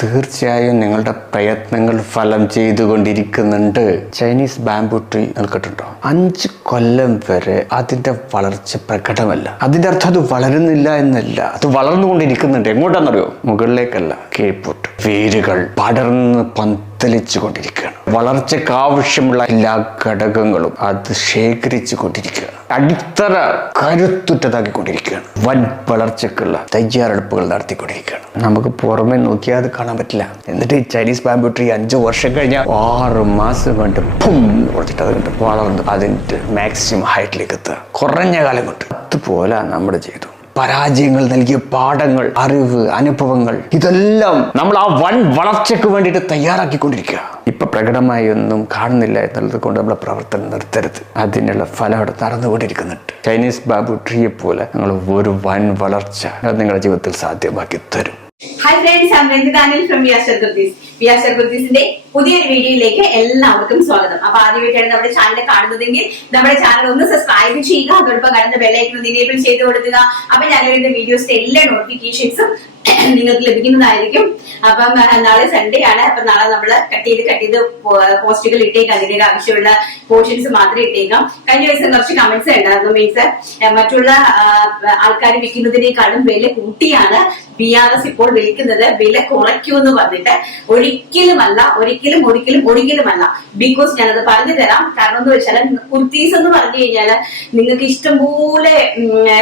തീർച്ചയായും നിങ്ങളുടെ പ്രയത്നങ്ങൾ ഫലം ചെയ്തുകൊണ്ടിരിക്കുന്നുണ്ട്. ചൈനീസ് ബാംബു ട്രീ കേട്ടിട്ടുണ്ടോ? 5 കൊല്ലം വരെ അതിന്റെ വളർച്ച പ്രകടമല്ല. അതിന്റെ അർത്ഥം അത് വളരുന്നില്ല എന്നല്ല, അത് വളർന്നുകൊണ്ടിരിക്കുന്നുണ്ട്. എങ്ങോട്ടാണെന്നറിയോ? മുകളിലേക്കല്ല, കീഴ്പോട്ട്. വേരുകൾ പടർന്ന് പന്തലിച്ചു കൊണ്ടിരിക്കുകയാണ്. വളർച്ചയ്ക്ക് ആവശ്യമുള്ള എല്ലാ ഘടകങ്ങളും അത് ശേഖരിച്ചു കൊണ്ടിരിക്കുകയാണ്. അടിത്തറ കരുത്തുറ്റതാക്കിക്കൊണ്ടിരിക്കുകയാണ്. വൻ വളർച്ചയ്ക്കുള്ള തയ്യാറെടുപ്പുകൾ നടത്തിക്കൊണ്ടിരിക്കുകയാണ്. നമുക്ക് പുറമെ നോക്കിയാൽ അത് കാണാൻ പറ്റില്ല. എന്നിട്ട് ഈ ചൈനീസ് ബാംബു ട്രീ 5 വർഷം കഴിഞ്ഞാൽ 6 മാസം കൊണ്ട് കൊടുത്തിട്ട് അത് കണ്ട് വളർന്ന് അതിൻ്റെ മാക്സിമം ഹൈറ്റിലേക്ക് എത്തുക. കുറഞ്ഞ കാലം കൊണ്ട്. അതുപോലെ നമ്മുടെ ചെയ്തു. പരാജയങ്ങൾ നൽകിയ പാഠങ്ങൾ, അറിവ്, അനുഭവങ്ങൾ ഇതെല്ലാം നമ്മൾ ആ വൻ വളർച്ചയ്ക്ക് വേണ്ടിയിട്ട് തയ്യാറാക്കിക്കൊണ്ടിരിക്കുക. ഇപ്പൊ പ്രകടമായി ഒന്നും കാണുന്നില്ല എന്നുള്ളത് കൊണ്ട് നമ്മുടെ പ്രവർത്തനം നിർത്തരുത്. അതിനുള്ള ഫലം അവിടെ നടന്നുകൊണ്ടിരിക്കുന്നുണ്ട്. ചൈനീസ് ബാംബു ട്രീയെ പോലെ നിങ്ങൾ ഒരു വൻ വളർച്ച നിങ്ങളുടെ ജീവിതത്തിൽ സാധ്യമാക്കി തരും. ഹായ് ഫ്രണ്ട്സ്, ഐ ആം രഞ്ജിതാനിൽ ഫ്രം വിയാസർകുർത്തീസിന്റെ പുതിയൊരു വീഡിയോയിലേക്ക് എല്ലാവർക്കും സ്വാഗതം. അപ്പൊ ആദ്യമായിട്ടാണ് നമ്മുടെ ചാനൽ കാണുന്നതെങ്കിൽ നമ്മുടെ ചാനൽ ഒന്ന് സബ്സ്ക്രൈബ് ചെയ്യുക, അതോടൊപ്പം കാണുന്ന ബെല്ലൈക്കൺ ഒന്ന് എനേബിൾ ചെയ്ത് കൊടുക്കുക. അപ്പൊ ഞങ്ങളുടെ വീഡിയോസിന്റെ എല്ലാ നോട്ടിഫിക്കേഷൻസും നിങ്ങൾക്ക് ലഭിക്കുന്നതായിരിക്കും. അപ്പം നാളെ സൺഡേ ആണ്. അപ്പൊ നാളെ നമ്മൾ കട്ട് ചെയ്ത് പോസ്റ്റുകൾ ഇട്ടേക്കാം. അതിന്റെ ആവശ്യമുള്ള പോർഷൻസ് മാത്രമേ ഇട്ടേക്കാം. കഴിഞ്ഞ ദിവസം കുറച്ച് കമന്റ്സ് ഉണ്ടായിരുന്നു. മീൻസ് മറ്റുള്ള ആൾക്കാർ വിൽക്കുന്നതിനേക്കാളും വില കൂട്ടിയാണ് BRS ഇപ്പോൾ വിൽക്കുന്നത്, വില കുറയ്ക്കുമെന്ന് പറഞ്ഞിട്ട്. ഒരിക്കലുമല്ല. ബിക്കോസ് ഞാനത് പറഞ്ഞു തരാം. കാരണം എന്ന് വെച്ചാൽ കുർത്തീസ് എന്ന് പറഞ്ഞു കഴിഞ്ഞാൽ നിങ്ങൾക്ക് ഇഷ്ടംപോലെ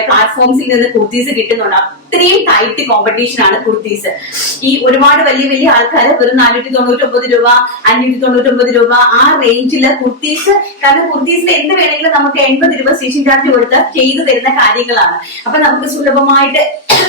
പ്ലാറ്റ്ഫോംസിൽ നിന്ന് കുർത്തീസ് കിട്ടുന്നുണ്ട്. അത്രയും ടൈറ്റ് കോമ്പറ്റീഷൻ ആണ് കുർത്തീസ്. ഈ ഒരുപാട് വലിയ ആൾക്കാർ വെറും 499 രൂപ, 599 രൂപ ആ റേഞ്ചില് കുർത്തീസ്. കാരണം കുർത്തീസിൽ എന്ത് വേണമെങ്കിലും നമുക്ക് 80 രൂപ സ്റ്റേഷൻ ചാർജ് കൊടുത്ത് ചെയ്തു തരുന്ന കാര്യങ്ങളാണ്. അപ്പൊ നമുക്ക് സുലഭമായിട്ട്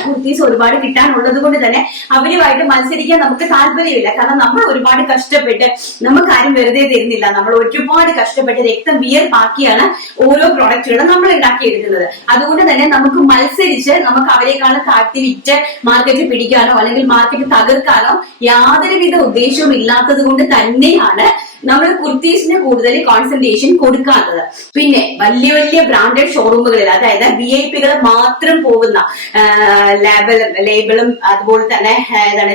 കുർത്തീസ് ഒരുപാട് കിട്ടാനുള്ളത് കൊണ്ട് തന്നെ അവരുമായിട്ട് മത്സരിക്കാൻ നമുക്ക് താല്പര്യമില്ല. കാരണം നമ്മൾ ഒരുപാട് കഷ്ടപ്പെട്ട്, നമുക്ക് ആരും വെറുതെ തരുന്നില്ല. നമ്മൾ ഒരുപാട് കഷ്ടപ്പെട്ട് രക്തം വിയർപ്പാക്കിയാണ് ഓരോ പ്രൊഡക്റ്റുകളും നമ്മൾ ഉണ്ടാക്കിയെടുക്കുന്നത്. അതുകൊണ്ട് തന്നെ നമുക്ക് മത്സരിച്ച് നമുക്ക് അവരെക്കാളും താഴ്ത്തി വിറ്റ് മാർക്കറ്റ് പിടിക്കാനോ അല്ലെങ്കിൽ മാർക്കറ്റ് തകർക്കാനോ യാതൊരുവിധ ഉദ്ദേശവും ഇല്ലാത്തത് കൊണ്ട് തന്നെയാണ് നമ്മൾ കുർത്തീസിന് കൂടുതൽ കോൺസെൻട്രേഷൻ കൊടുക്കാത്തത്. പിന്നെ വലിയ ബ്രാൻഡഡ് ഷോറൂമുകളിൽ, അതായത് VIP-കൾ മാത്രം പോകുന്ന ലേബിളും അതുപോലെ തന്നെ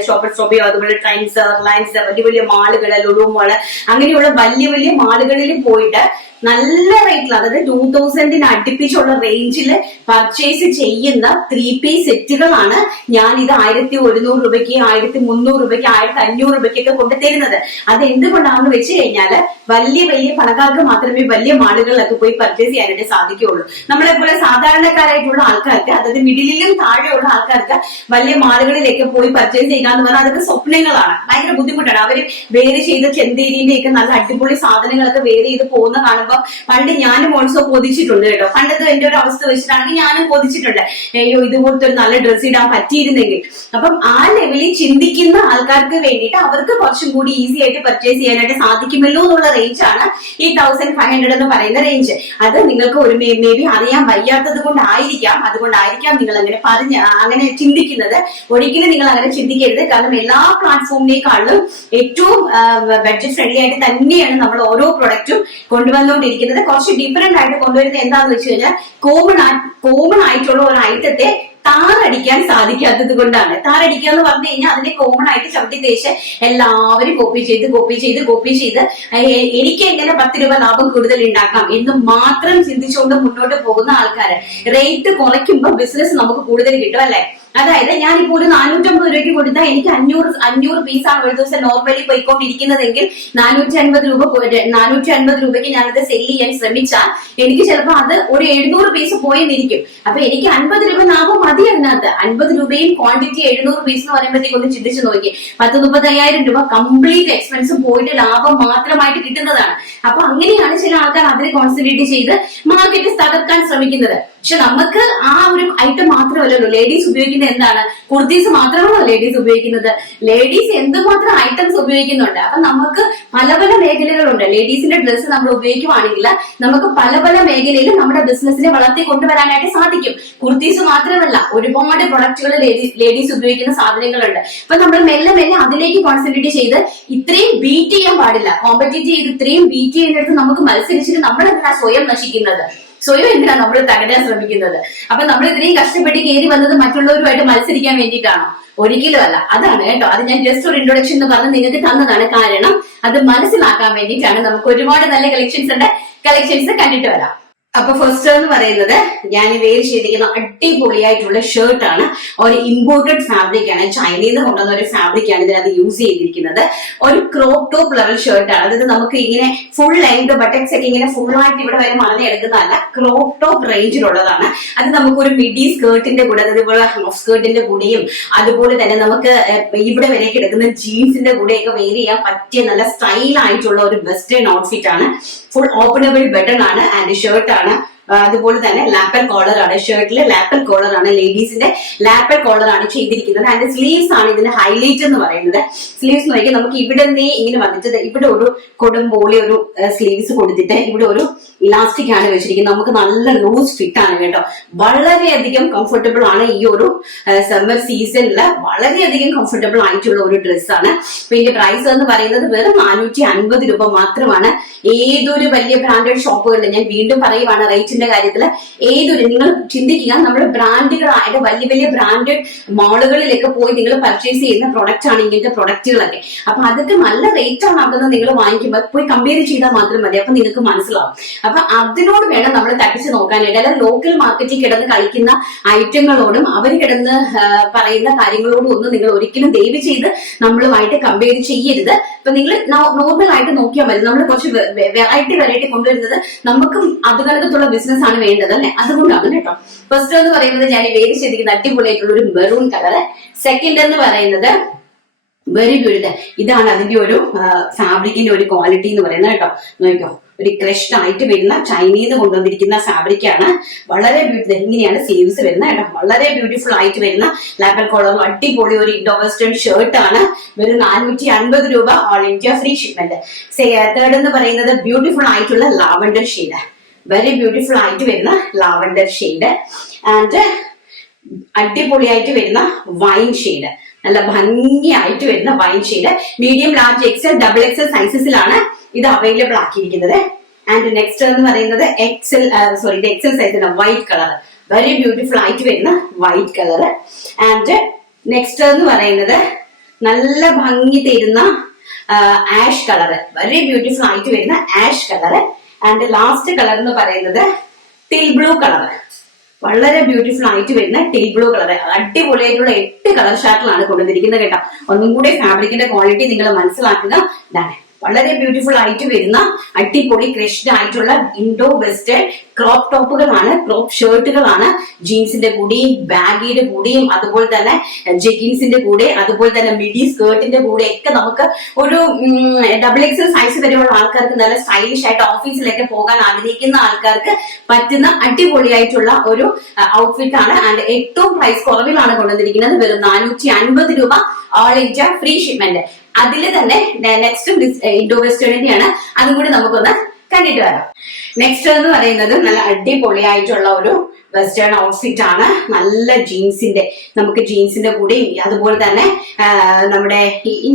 ഷോപ്പർ സ്റ്റോപ്പിയോ അതുപോലെ ട്രെൻഡ്സ്, റിലയൻസ്, വലിയ മാളുകള്, ലുലു മാള്, അങ്ങനെയുള്ള വലിയ മാളുകളിൽ പോയിട്ട് നല്ല റേറ്റിൽ, അതായത് 2000 അടുപ്പിച്ചുള്ള റേഞ്ചിൽ പർച്ചേസ് ചെയ്യുന്ന 3-piece സെറ്റുകളാണ് ഞാൻ ഇത് 1100 രൂപയ്ക്ക്, 1300 രൂപയ്ക്ക്, 1500 രൂപയ്ക്കൊക്കെ കൊണ്ട് തരുന്നത്. അത് എന്തുകൊണ്ടാണെന്ന് വെച്ച് കഴിഞ്ഞാൽ വലിയ പണക്കാർക്ക് മാത്രമേ വലിയ മാളുകളിലൊക്കെ പോയി പർച്ചേസ് ചെയ്യാനായിട്ട് സാധിക്കുകയുള്ളൂ. നമ്മളെപ്പോലെ സാധാരണക്കാരായിട്ടുള്ള ആൾക്കാർക്ക്, അതായത് മിഡിലും താഴെയുള്ള ആൾക്കാർക്ക് വലിയ മാളുകളിലേക്ക് പോയി പർച്ചേസ് ചെയ്യുക എന്ന് പറഞ്ഞാൽ അതൊക്കെ സ്വപ്നങ്ങളാണ്. ഭയങ്കര ബുദ്ധിമുട്ടാണ്. അവര് വേറെ ചെയ്ത ചെന്തേരിന്റെ ഒക്കെ നല്ല അടിപൊളി സാധനങ്ങളൊക്കെ വേറെ ചെയ്ത് പോകുന്ന കാണുമ്പോൾ പണ്ട് ഞാനും ഓൾസോ കൊതിച്ചിട്ടുണ്ട് കേട്ടോ. പണ്ടത്തെ എന്റെ ഒരു അവസ്ഥ വെച്ചിട്ടാണെങ്കിൽ ഞാനും കൊതിച്ചിട്ടുണ്ട്, അയ്യോ ഇതുപോലത്തെ ഒരു നല്ല ഡ്രസ്സ് ഇടാൻ പറ്റിയിരുന്നെങ്കിൽ. അപ്പം ആ ലെവലിൽ ചിന്തിക്കുന്ന ആൾക്കാർക്ക് വേണ്ടിയിട്ട് അവർക്ക് കുറച്ചും കൂടി ഈസി ആയിട്ട് പർച്ചേസ് ചെയ്യാനായിട്ട് സാധിക്കുമല്ലോ എന്നുള്ള റേഞ്ചാണ് ഈ 1500 എന്ന് പറയുന്ന റേഞ്ച്. അത് നിങ്ങൾക്ക് ഒരു മേ ബി അറിയാൻ വയ്യാത്തത് അതുകൊണ്ടായിരിക്കാം നിങ്ങൾ അങ്ങനെ ചിന്തിക്കുന്നത്. ഒരിക്കലും നിങ്ങൾ അങ്ങനെ ചിന്തിക്കരുത്. കാരണം എല്ലാ പ്ലാറ്റ്ഫോമിനേക്കാളും ഏറ്റവും ബഡ്ജറ്റ് ഫ്രണ്ട്ലി ആയിട്ട് തന്നെയാണ് നമ്മൾ ഓരോ പ്രൊഡക്റ്റും കൊണ്ടുവന്നുകൊണ്ടിരിക്കുന്നത്. കുറച്ച് ഡിഫറെന്റ് ആയിട്ട് കൊണ്ടുവരുന്നത് എന്താണെന്ന് വെച്ച് കഴിഞ്ഞാൽ കോമൺ ആയിട്ടുള്ള ഒരു ഐറ്റത്തെ താറടിക്കാൻ സാധിക്കാത്തത് കൊണ്ടാണ്. താറടിക്കുക എന്ന് പറഞ്ഞു കഴിഞ്ഞാൽ അതിനെ കോമൺ ആയിട്ട് ചവിട്ടി തേച്ച് എല്ലാവരും കോപ്പി ചെയ്ത് എനിക്ക് എങ്ങനെ 10 രൂപ ലാഭം കൂടുതൽ ഉണ്ടാക്കാം എന്ന് മാത്രം ചിന്തിച്ചുകൊണ്ട് മുന്നോട്ട് പോകുന്ന ആൾക്കാര്. റേറ്റ് കുറയ്ക്കുമ്പോൾ ബിസിനസ് നമുക്ക് കൂടുതൽ കിട്ടും, അല്ലെ? അതായത് ഞാനിപ്പോ ഒരു 450 രൂപയ്ക്ക് കൊടുത്താൽ എനിക്ക് 500 പീസാണ് ഒരു ദിവസം നോർമലി പോയിക്കൊണ്ടിരിക്കുന്നതെങ്കിൽ 450 രൂപയ്ക്ക് ഞാനത് സെല് ചെയ്യാൻ ശ്രമിച്ചാൽ എനിക്ക് ചിലപ്പോൾ അത് ഒരു 700 പീസ് പോയെന്നിരിക്കും. അപ്പൊ എനിക്ക് 50 രൂപ ലാഭം മതി അതിനകത്ത്. 50 രൂപയും ക്വാണ്ടിറ്റി 700 പീസ് എന്ന് പറയുമ്പോഴത്തേക്ക് ഒന്ന് ചിന്തിച്ചു നോക്കി. 10-35,000 രൂപ കംപ്ലീറ്റ് എക്സ്പെൻസ് പോയിട്ട് ലാഭം മാത്രമായിട്ട് കിട്ടുന്നതാണ്. അപ്പൊ അങ്ങനെയാണ് ചില ആൾക്കാർ അതിനെ കോൺസെൻട്രേറ്റ് ചെയ്ത് മാർക്കറ്റ് തകർക്കാൻ ശ്രമിക്കുന്നത്. പക്ഷെ നമുക്ക് ആ ഒരു ഐറ്റം മാത്രമല്ലല്ലോ ലേഡീസ് ഉപയോഗിക്കുന്നത്. എന്താണ്? കുർത്തീസ് മാത്രമാണോ ലേഡീസ് ഉപയോഗിക്കുന്നത്? ലേഡീസ് എന്തുമാത്രം ഐറ്റംസ് ഉപയോഗിക്കുന്നുണ്ട്. അപ്പൊ നമുക്ക് പല മേഖലകളുണ്ട്. ലേഡീസിന്റെ ഡ്രസ്സ് നമ്മൾ ഉപയോഗിക്കുവാണെങ്കിൽ നമുക്ക് പല മേഖലയിലും നമ്മുടെ ബിസിനസിനെ വളർത്തി കൊണ്ടുവരാനായിട്ട് സാധിക്കും. കുർത്തീസ് മാത്രമല്ല, ഒരുപാട് പ്രൊഡക്റ്റുകൾ ലേഡീസ് ഉപയോഗിക്കുന്ന സാധനങ്ങളുണ്ട്. അപ്പൊ നമ്മൾ മെല്ലെ അതിലേക്ക് കോൺസെൻട്രേറ്റ് ചെയ്ത് ഇത്രയും ബീറ്റ് ചെയ്യാൻ പാടില്ല. കോമ്പറ്റീറ്റ് ചെയ്ത് ഇത്രയും ബീറ്റ് ചെയ്യുന്നിടത്ത് നമുക്ക് മത്സരിച്ചിട്ട് നമ്മളെന്തിനാ സ്വയം നശിക്കുന്നത്? സ്വയം എന്തിനാ നമ്മൾ തകരാൻ ശ്രമിക്കുന്നത്? അപ്പൊ നമ്മൾ ഇത്രയും കഷ്ടപ്പെട്ട് കയറി വന്നത് മറ്റുള്ളവരുമായിട്ട് മത്സരിക്കാൻ വേണ്ടിയിട്ടാണോ? ഒരിക്കലും അല്ല. അതാണ് കേട്ടോ, അത് ഞാൻ ജസ്റ്റ് ഒരു ഇൻട്രൊഡക്ഷൻ എന്ന് പറഞ്ഞ് നിങ്ങൾക്ക് തന്നതാണ്. കാരണം അത് മനസ്സിലാക്കാൻ വേണ്ടിയിട്ടാണ്. നമുക്ക് ഒരുപാട് നല്ല കളക്ഷൻസ് ഉണ്ട്, കളക്ഷൻസ് കണ്ടിട്ട് വരാം. അപ്പൊ ഫസ്റ്റ് എന്ന് പറയുന്നത് ഞാൻ വേര് ചെയ്തിരിക്കുന്ന അടിപൊളിയായിട്ടുള്ള ഷർട്ടാണ്. ഒരു ഇമ്പോർട്ടഡ് ഫാബ്രിക് ആണ്, ചൈനയിൽ നിന്ന് കൊണ്ടുവന്ന ഒരു ഫാബ്രിക് ആണ് ഇതിനകത്ത് യൂസ് ചെയ്തിരിക്കുന്നത്. ഒരു ക്രോപ്പ് ടോപ്പ് ലെവൽ ഷർട്ടാണ്. അതായത് നമുക്ക് ഇങ്ങനെ ഫുൾ ലെങ്ത് ബട്ടക്സ് ഒക്കെ ഇങ്ങനെ ഫുൾ ആയിട്ട് ഇവിടെ വരെ മറന്നെടുക്കുന്നതല്ല, ക്രോപ്പ് ടോപ്പ് റേഞ്ചിലുള്ളതാണ്. അത് നമുക്ക് ഒരു മിഡി സ്കേർട്ടിന്റെ കൂടെ, അതുപോലെ ഹാഫ് സ്കേർട്ടിന്റെ കൂടെയും അതുപോലെ തന്നെ നമുക്ക് ഇവിടെ വരെ കിടക്കുന്ന ജീൻസിന്റെ കൂടെയൊക്കെ വെയർ ചെയ്യാൻ പറ്റിയ നല്ല സ്റ്റൈൽ ആയിട്ടുള്ള ഒരു വെസ്റ്റേൺ ഔട്ട്ഫിറ്റ് ആണ്. ഫുൾ ഓപ്പണബിൾ ബട്ടൺ ആണ് ആൻഡ് ഷർട്ട് ആണ്. അതുപോലെ തന്നെ ലാപ്പൽ കോളർ ആണ്, ഷർട്ടില് ലാപ്പൽ കോളർ ആണ്, ലേഡീസിന്റെ ലാപ്പൽ കോളർ ആണ് ചെയ്തിരിക്കുന്നത്. ആൻഡ് സ്ലീവ്സ് ആണ് ഇതിന്റെ ഹൈലൈറ്റ് എന്ന് പറയുന്നത്. സ്ലീവ്സ് നോക്കി നമുക്ക് ഇവിടെ നിന്ന് ഇങ്ങനെ വന്നിട്ട് ഇവിടെ ഒരു കൊടുമ്പോളി ഒരു സ്ലീവ്സ് കൊടുത്തിട്ട് ഇവിടെ ഒരു ഇലാസ്റ്റിക് ആണ് വെച്ചിരിക്കുന്നത്. നമുക്ക് നല്ല ലൂസ് ഫിറ്റ് ആണ് കേട്ടോ, വളരെയധികം കംഫർട്ടബിൾ ആണ്. ഈ ഒരു സമ്മർ സീസണില് വളരെയധികം കംഫർട്ടബിൾ ആയിട്ടുള്ള ഒരു ഡ്രസ്സാണ്. പിന്നെ പ്രൈസ് എന്ന് പറയുന്നത് വെറും 450 രൂപ മാത്രമാണ്. ഏതൊരു വലിയ ബ്രാൻഡഡ് ഷോപ്പുകളിൽ, ഞാൻ വീണ്ടും പറയുവാണ് റേറ്റിന്റെ കാര്യത്തില്, ഏതൊരു നിങ്ങൾ ചിന്തിക്കുക, നമ്മൾ ബ്രാൻഡുകളായിട്ട് വലിയ വലിയ ബ്രാൻഡഡ് മാളുകളിലൊക്കെ പോയി നിങ്ങൾ പർച്ചേസ് ചെയ്യുന്ന പ്രൊഡക്റ്റ് ആണ് ഇങ്ങനത്തെ പ്രൊഡക്റ്റുകളൊക്കെ. അപ്പൊ അതൊക്കെ നല്ല റേറ്റ് ആണ് അവിടെ നിങ്ങൾ വാങ്ങിക്കുമ്പോൾ പോയി കമ്പയർ ചെയ്താൽ മാത്രം മതി, അപ്പൊ നിങ്ങൾക്ക് മനസ്സിലാവും. അപ്പൊ അതിനോട് വേണം നമ്മൾ തട്ടിച്ച് നോക്കാനായിട്ട്. അല്ലാതെ ലോക്കൽ മാർക്കറ്റിൽ കിടന്ന് കളിക്കുന്ന ഐറ്റങ്ങളോടും അവർ കിടന്ന് പറയുന്ന കാര്യങ്ങളോടും ഒന്നും നിങ്ങൾ ഒരിക്കലും ദയവ് ചെയ്ത് നമ്മളുമായിട്ട് കമ്പയർ ചെയ്യരുത്. ഇപ്പൊ നിങ്ങൾ നോർമൽ ആയിട്ട് നോക്കിയാൽ മതി. നമ്മൾ കുറച്ച് വെറൈറ്റി കൊണ്ടുവരുന്നത് നമുക്കും അത് കണക്കത്തുള്ള ബിസിനസ് ആണ് വേണ്ടത് അല്ലെ, അതുകൊണ്ടാണ് കേട്ടോ. ഫസ്റ്റ് എന്ന് പറയുന്നത് ഞാൻ വേര് ചെയ്തിരിക്കുന്ന അടിപൊളിയായിട്ടുള്ള ഒരു മെറൂൺ കളറ്. സെക്കൻഡ് എന്ന് പറയുന്നത് വെരി ഗുഡ്, ഇതാണ് അതിന്റെ ഒരു ഫാബ്രിക്കിന്റെ ഒരു ക്വാളിറ്റി എന്ന് പറയുന്നത് കേട്ടോ. നോക്കിക്കോ, ഒരു ക്രഷ്ഡ് ആയിട്ട് വരുന്ന ചൈനയിൽ നിന്ന് കൊണ്ടുവന്നിരിക്കുന്ന ഫാബ്രിക് ആണ്. വളരെ ബ്യൂട്ടിഫുൾ, ഇങ്ങനെയാണ് സ്ലീവ്സ് വരുന്നത് കേട്ടോ. വളരെ ബ്യൂട്ടിഫുൾ ആയിട്ട് വരുന്ന ലാപ്പൽ കോളറും അടിപൊളി ഒരു ഇൻഡോ വെസ്റ്റേൺ ഷർട്ട് ആണ്. വെറും 450 രൂപ, all India free shipment. Third എന്ന് പറയുന്നത് ബ്യൂട്ടിഫുൾ ആയിട്ടുള്ള ലാവൻഡർ ഷെയ്ഡ്, വെരി ബ്യൂട്ടിഫുൾ ആയിട്ട് വരുന്ന ലാവൻഡർ ഷെയ്ഡ്. ആൻഡ് അടിപൊളിയായിട്ട് വരുന്ന വൈൻ ഷെയ്ഡ്, നല്ല ഭംഗിയായിട്ട് വരുന്ന wine shade. Medium, large, XL, double XL സൈസസിലാണ് ഇത് അവൈലബിൾ ആക്കിയിരിക്കുന്നത്. ആൻഡ് നെക്സ്റ്റ് എന്ന് പറയുന്നത് എക്സൽ സൈസിലാണ്, വൈറ്റ് കളർ, വെരി ബ്യൂട്ടിഫുൾ ആയിട്ട് വരുന്ന വൈറ്റ് കളർ. ആൻഡ് നെക്സ്റ്റ് എന്ന് പറയുന്നത് നല്ല ഭംഗി തരുന്ന ആഷ് കളർ, വെരി ബ്യൂട്ടിഫുൾ ആയിട്ട് വരുന്ന ash colour. And last colour എന്ന് പറയുന്നത് ടീൽ ബ്ലൂ കളർ, വളരെ ബ്യൂട്ടിഫുൾ ആയിട്ട് വരുന്ന ടീൽ ബ്ലൂ കളർ. അടിപൊളിയായിട്ടുള്ള 8 കളർ ഷാർട്ടിലാണ് കൊണ്ടുവന്നിരിക്കുന്നത് കേട്ടോ. ഒന്നും കൂടി ഫാബ്രിക്കിന്റെ ക്വാളിറ്റി നിങ്ങൾ മനസ്സിലാക്കുക. ഇതാണ് വളരെ ബ്യൂട്ടിഫുൾ ആയിട്ട് വരുന്ന അടിപൊളി ക്രഷ്ഡ് ആയിട്ടുള്ള ഇൻഡോ വെസ്റ്റേൺ ക്രോപ്പ് ടോപ്പുകളാണ്, ക്രോപ്പ് ഷർട്ടുകളാണ്. ജീൻസിന്റെ കൂടെയും ബാഗിയുടെ കൂടെയും അതുപോലെ തന്നെ ജെഗിൻസിന്റെ കൂടെ അതുപോലെ തന്നെ മിഡി സ്കേർട്ടിന്റെ കൂടെ ഒക്കെ നമുക്ക് ഒരു ഡബിൾ എക്സൽ സൈസ് വരെയുള്ള ആൾക്കാർക്ക് നല്ല സ്റ്റൈലിഷ് ആയിട്ട് ഓഫീസിലൊക്കെ പോകാൻ ആഗ്രഹിക്കുന്ന ആൾക്കാർക്ക് പറ്റുന്ന അടിപൊളിയായിട്ടുള്ള ഒരു ഔട്ട്ഫിറ്റ് ആണ്. ആൻഡ് ഏറ്റവും പ്രൈസ് കുറവിലാണ് കൊണ്ടുവന്നിരിക്കുന്നത്. വെറും 450 രൂപ, ഓൾ ഇന്ത്യ ഫ്രീ ഷിപ്മെന്റ്. അതിൽ തന്നെ നെക്സ്റ്റ് ഇൻഡോ വെസ്റ്റേണിന്റെയാണ്, അതും കൂടി നമുക്കൊന്ന് കണ്ടിട്ട് വരാം. നെക്സ്റ്റ് എന്ന് പറയുന്നത് നല്ല അടിപൊളിയായിട്ടുള്ള ഒരു വെസ്റ്റേൺ ഔട്ട്ഫിറ്റ് ആണ്. നല്ല ജീൻസിന്റെ, നമുക്ക് ജീൻസിന്റെ കൂടെയും അതുപോലെ തന്നെ നമ്മുടെ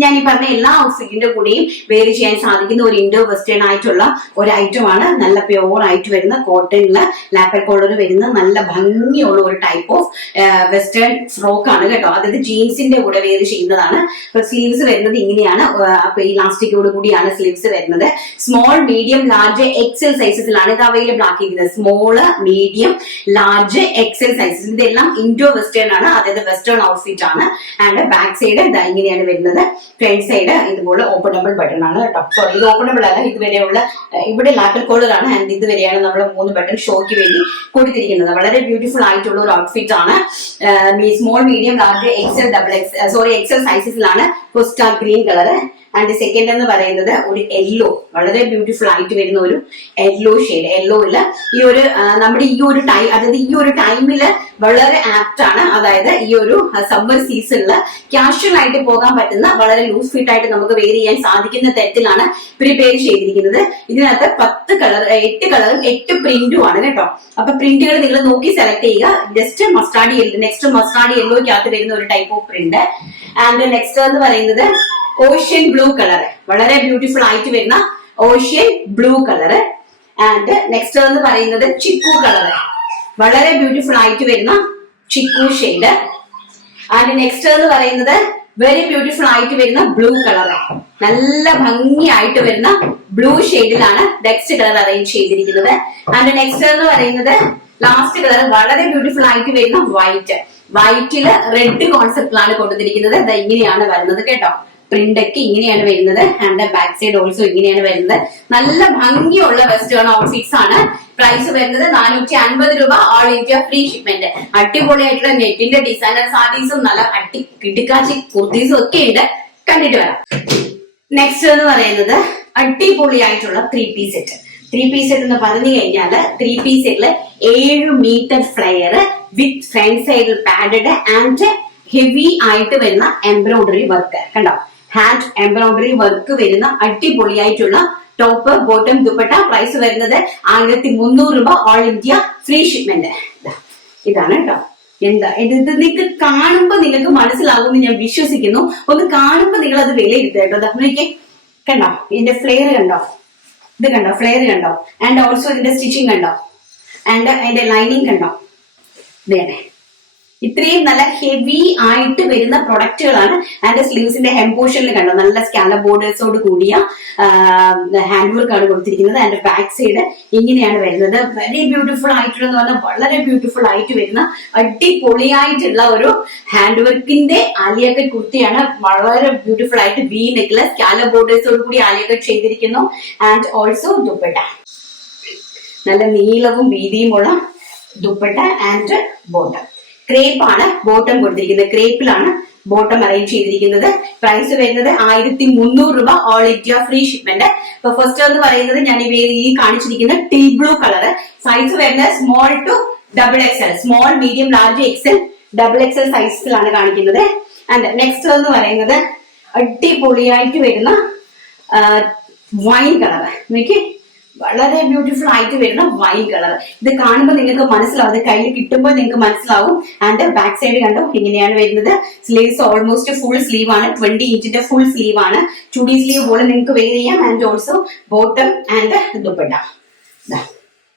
ഞാൻ ഈ പറഞ്ഞ എല്ലാ ഔട്ട്ഫിറ്റിന്റെ കൂടെയും വെയർ ചെയ്യാൻ സാധിക്കുന്ന ഒരു ഇൻഡോ വെസ്റ്റേൺ ആയിട്ടുള്ള ഒരു ഐറ്റം ആണ്. നല്ല പ്യോർ ആയിട്ട് വരുന്ന കോട്ടണില് ലാപ്പൽ കോളർ വരുന്ന നല്ല ഭംഗിയുള്ള ഒരു ടൈപ്പ് ഓഫ് വെസ്റ്റേൺ ഫ്രോക്ക് ആണ് കേട്ടോ. അതായത് ജീൻസിന്റെ കൂടെ വെയർ ചെയ്യുന്നതാണ്. അപ്പൊ സ്ലീവ്സ് വരുന്നത് ഇങ്ങനെയാണ്, അപ്പൊ ഈ ഇലാസ്റ്റിക്കോട് കൂടിയാണ് സ്ലീവ്സ് വരുന്നത്. സ്മോൾ, മീഡിയം, ലാർജ്, എക്സൽ സൈസസിലാണ് ഇത് അവൈലബിൾ ആക്കിയിരിക്കുന്നത്. Small, medium, large, XL sizes. ഇതെല്ലാം ഇൻഡോ വെസ്റ്റേൺ ആണ്, അതായത് വെസ്റ്റേൺ ഔട്ട്ഫിറ്റ് ആണ്. ആൻഡ് ബാക്ക് സൈഡ് ഇങ്ങനെയാണ് വരുന്നത്. ഫ്രണ്ട് സൈഡ് ഇതുപോലെ ഓപ്പണബിൾ ബട്ടൺ ആണ് കേട്ടോ. സോറി, ഇത് ഓപ്പണബിൾ അല്ല, ഇതുവരെയുള്ള ഇവിടെ ലാറ്റൽ കോളർ ആണ്. ആൻഡ് ഇതുവരെയാണ് നമ്മൾ 3 ബട്ടൺ ഷോയ്ക്ക് വേണ്ടി കൊടുത്തിരിക്കുന്നത്. വളരെ ബ്യൂട്ടിഫുൾ ആയിട്ടുള്ള ഒരു ഔട്ട്ഫിറ്റ് ആണ്. Small, medium, large, XL, XL സൈസസിലാണ്. കോസ്റ്റാ ഗ്രീൻ കളർ. ആൻഡ് സെക്കൻഡ് എന്ന് പറയുന്നത് ഒരു യെല്ലോ, വളരെ ബ്യൂട്ടിഫുൾ ആയിട്ട് വരുന്ന ഒരു യെല്ലോ ഷെയ്ഡ്. യെല്ലോയില് ഈ ഒരു നമ്മുടെ ഈ ഒരു ടൈം, അതായത് ഈ ഒരു ടൈമില് വളരെ ആപ്റ്റ് ആണ്. അതായത് ഈ ഒരു സമ്മർ സീസണില് കാഷ്വൽ ആയിട്ട് പോകാൻ പറ്റുന്ന വളരെ ലൂസ് ഫിറ്റ് ആയിട്ട് നമുക്ക് വെയർ ചെയ്യാൻ സാധിക്കുന്ന തരത്തിലാണ് പ്രിപ്പയർ ചെയ്തിരിക്കുന്നത്. ഇതിനകത്ത് 8 കളറും 8 പ്രിന്റും ആണ് കേട്ടോ. അപ്പൊ പ്രിന്റുകൾ നിങ്ങൾ നോക്കി സെലക്ട് ചെയ്യുക. നെക്സ്റ്റ് മസ്റ്റാർഡ് യെല്ലോയ്ക്കകത്ത് വരുന്ന ഒരു type of print. And next എന്ന് പറയുന്നത് ഓഷ്യൻ ബ്ലൂ കളർ, വളരെ ബ്യൂട്ടിഫുൾ ആയിട്ട് വരുന്ന ocean blue colour. And next എന്ന് പറയുന്നത് ചിക്കു കളർ, വളരെ ബ്യൂട്ടിഫുൾ ആയിട്ട് വരുന്ന ചിക്കു ഷെയ്ഡ്. ആൻഡ് നെക്സ്റ്റ് എന്ന് പറയുന്നത് വെരി ബ്യൂട്ടിഫുൾ ആയിട്ട് വരുന്ന ബ്ലൂ കളർ, നല്ല ഭംഗിയായിട്ട് വരുന്ന ബ്ലൂ ഷെയ്ഡിലാണ് നെക്സ്റ്റ് കളർ അറേഞ്ച് ചെയ്തിരിക്കുന്നത്. ആൻഡ് നെക്സ്റ്റ് എന്ന് പറയുന്നത് ലാസ്റ്റ് കളർ വളരെ ബ്യൂട്ടിഫുൾ ആയിട്ട് വരുന്ന വൈറ്റ്. വൈറ്റില് റെഡ് കോൺസെപ്റ്റിലാണ് കൊണ്ടുവന്നിരിക്കുന്നത്. അത് ഇങ്ങനെയാണ് വരുന്നത് കേട്ടോ. പ്രിന്റ് ഒക്കെ ഇങ്ങനെയാണ് വരുന്നത്. ആൻഡ് ബാക്ക് സൈഡ് ഓൾസോ ഇങ്ങനെയാണ് വരുന്നത്. നല്ല ഭംഗിയുള്ള വെസ്റ്റേൺ ഔട്ട്ഫിറ്റ്സ് ആണ്. പ്രൈസ് വരുന്നത് 450 രൂപ, ഓൾ ഇന്ത്യ ഫ്രീ ഷിപ്മെന്റ്. അടിപൊളിയായിട്ടുള്ള നെറ്റിന്റെ ഡിസൈനർ സാരീസും നല്ല കിട്ടിക്കാച്ചി കുർത്തീസും ഒക്കെ ഉണ്ട്. കണ്ടിട്ട് വരാം. നെക്സ്റ്റ് എന്ന് പറയുന്നത് അടിപൊളിയായിട്ടുള്ള 3-piece സെറ്റ്. 3-piece സെറ്റ് എന്ന് പറഞ്ഞു കഴിഞ്ഞാല് 3-piece സെറ്റില് 7 മീറ്റർ ഫ്ലെയർ വിത്ത് ഫ്രണ്ട് സൈഡിൽ പാഡഡ് ആൻഡ് ഹെവി ആയിട്ട് വരുന്ന എംബ്രോയിഡറി വർക്ക് കണ്ടോ. ഹാൻഡ് എംബ്രോയിഡറി വർക്ക് വരുന്ന അടിപൊളിയായിട്ടുള്ള ടോപ്പ് ബോട്ടം ദുപ്പട്ട. പ്രൈസ് വരുന്നത് 1300 രൂപ, ഓൾ ഇന്ത്യ ഫ്രീ ഷിപ്മെന്റ്. ഇതാണ് കേട്ടോ. എന്താ ഇത് നിങ്ങൾക്ക് കാണുമ്പോ നിങ്ങൾക്ക് മനസ്സിലാകുമെന്ന് ഞാൻ വിശ്വസിക്കുന്നു. ഒന്ന് കാണുമ്പോ നിങ്ങൾ അത് വിലയിരുത്തുക കേട്ടോ. നോക്കിയേ കണ്ടോ, ഇതിന്റെ ഫ്ലെയർ കണ്ടോ, ഇത് കണ്ടോ, ഫ്ലെയർ കണ്ടോ, ആൻഡ് ഓൾസോ ഇതിന്റെ സ്റ്റിച്ചിങ് കണ്ടോ, ആൻഡ് അതിന്റെ ലൈനിങ് കണ്ടോ. വേണേ ഇത്രയും നല്ല ഹെവി ആയിട്ട് വരുന്ന പ്രൊഡക്റ്റുകളാണ്. ആൻഡ് സ്ലീവ്സിന്റെ ഹെം പോർഷനിൽ കണ്ടോ നല്ല സ്കാലപ്പ് ബോർഡേഴ്സോട് കൂടിയ ഹാൻഡ് വർക്ക് ആണ് കൊടുത്തിരിക്കുന്നത്. ആൻഡ് ബാക്ക് സൈഡ് ഇങ്ങനെയാണ് വരുന്നത്. വെരി ബ്യൂട്ടിഫുൾ ആയിട്ടുള്ള എന്ന് പറഞ്ഞാൽ വളരെ ബ്യൂട്ടിഫുൾ ആയിട്ട് വരുന്ന അടിപൊളിയായിട്ടുള്ള ഒരു ഹാൻഡ് വർക്കിന്റെ ആലിയ കട്ട് കുർത്തിയാണ്. വളരെ ബ്യൂട്ടിഫുൾ ആയിട്ട് വി നെക്കില് സ്കാലപ്പ് ബോർഡേഴ്സോട് കൂടി ആലിയ കട്ട് ചെയ്തിരിക്കുന്നു. ആൻഡ് ഓൾസോ ദുപ്പട്ട, നല്ല നീളവും വീതിയുമുള്ള ദുപ്പട്ട ആൻഡ് ബോട്ടം. ക്രേപ്പ് ആണ് ബോട്ടം കൊടുത്തിരിക്കുന്നത്. ക്രേപ്പിലാണ് ബോട്ടം അറേഞ്ച് ചെയ്തിരിക്കുന്നത്. പ്രൈസ് വരുന്നത് 1300 രൂപ, ഓൾ ഇന്ത്യ ഫ്രീ ഷിപ്മെന്റ്. ഇപ്പൊ ഫസ്റ്റ് എന്ന് പറയുന്നത് ഞാൻ ഈ കാണിച്ചിരിക്കുന്ന ടീ ബ്ലൂ കളർ. സൈസ് വരുന്നത് small to XXL, small medium large XL XXL സൈസിലാണ് കാണിക്കുന്നത്. ആൻഡ് നെക്സ്റ്റ് എന്ന് പറയുന്നത് അടിപൊളിയായിട്ട് വരുന്ന വൈൻ കളർ. നോക്കി വളരെ ബ്യൂട്ടിഫുൾ ആയിട്ട് വരുന്ന വൈൻ കളർ. ഇത് കാണുമ്പോൾ നിങ്ങൾക്ക് മനസ്സിലാവും, ഇത് കയ്യിൽ കിട്ടുമ്പോൾ നിങ്ങൾക്ക് മനസ്സിലാവും. ആൻഡ് ബാക്ക് സൈഡ് കണ്ടോ ഇങ്ങനെയാണ് വരുന്നത്. സ്ലീവ്സ് ഓൾമോസ്റ്റ് ഫുൾ സ്ലീവ് ആണ്, 20 ഇഞ്ചിന്റെ ഫുൾ സ്ലീവ് ആണ്. ചുടി സ്ലീവ് പോലെ നിങ്ങൾക്ക് വെയർ ചെയ്യാം. And also bottom and dupatta.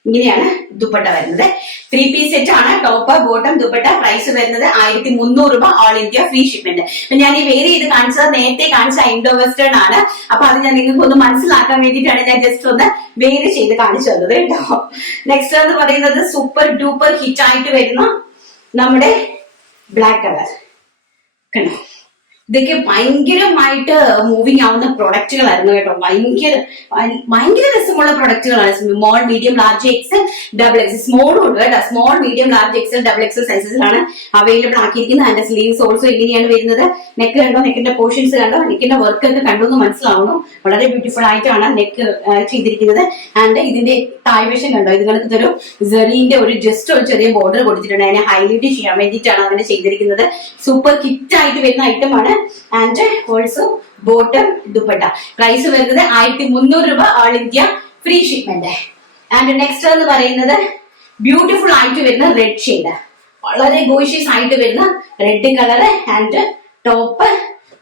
ഇങ്ങനെയാണ് ദുപ്പട്ട വരുന്നത്. 3-piece സെറ്റ് ആണ്. Top bottom dupatta. പ്രൈസ് വരുന്നത് 1300 രൂപ, ഓൾ ഇന്ത്യ ഫ്രീ ഷിപ്മെന്റ്. അപ്പൊ ഞാൻ ഈ വേറെ ചെയ്ത് കാണിച്ചത് നേരത്തെ കാണിച്ച ഇൻഡോ വെസ്റ്റേൺ ആണ്. അപ്പൊ അത് ഞാൻ നിങ്ങൾക്ക് ഒന്ന് മനസ്സിലാക്കാൻ വേണ്ടിയിട്ടാണ് ഞാൻ ജസ്റ്റ് ഒന്ന് വേറെ ചെയ്ത് കാണിച്ചു തന്നത് കേട്ടോ. നെക്സ്റ്റ് എന്ന് പറയുന്നത് സൂപ്പർ ഡൂപ്പർ ഹിറ്റ് ആയിട്ട് വരുന്ന നമ്മുടെ ബ്ലാക്ക് കളർ കണ്ടോ. ഇതൊക്കെ ഭയങ്കരമായിട്ട് മൂവിങ് ആവുന്ന പ്രൊഡക്റ്റുകളായിരുന്നു കേട്ടോ. ഭയങ്കര രസമുള്ള പ്രൊഡക്റ്റുകളാണ്. Small medium large XL XXL, സ്മോളും ഉണ്ട് കേട്ടോ. Small medium large XL XXL സൈസസിലാണ് അവൈലബിൾ ആക്കിയിരിക്കുന്നത്. അതിന്റെ സ്ലീവ്സ് ഓൾസോ ഇങ്ങനെയാണ് വരുന്നത്. നെക്ക് കണ്ടോ, നെക്കിന്റെ പോർഷൻസ് കണ്ടോ, നെക്കിന്റെ വർക്ക് ഒക്കെ കണ്ടോന്ന് മനസ്സിലാവുന്നു. വളരെ ബ്യൂട്ടിഫുൾ ആയിട്ടാണ് നെക്ക് ചെയ്തിരിക്കുന്നത്. ആൻഡ് ഇതിന്റെ താഴ്വശം കണ്ടോ, ഇത് ഒരു സെറീന്റെ ഒരു ജസ്റ്റ് ഒരു ചെറിയ ബോർഡർ കൊടുത്തിട്ടുണ്ട്. അതിനെ ഹൈലൈറ്റ് ചെയ്യാൻ വേണ്ടിയിട്ടാണ് അങ്ങനെ ചെയ്തിരിക്കുന്നത്. സൂപ്പർ ഹിറ്റ് ആയിട്ട് വരുന്ന ഐറ്റം ആണ്. And also bottom dupatta. Price വരുന്നത് 1300 രൂപ, all India free shipment. And next എന്ന് പറയുന്നത് ബ്യൂട്ടിഫുൾ ആയിട്ട് വരുന്ന റെഡ് ഷെയ്ഡ്. വളരെ ഗോഷ്യസ് ആയിട്ട് വരുന്ന red colour. And top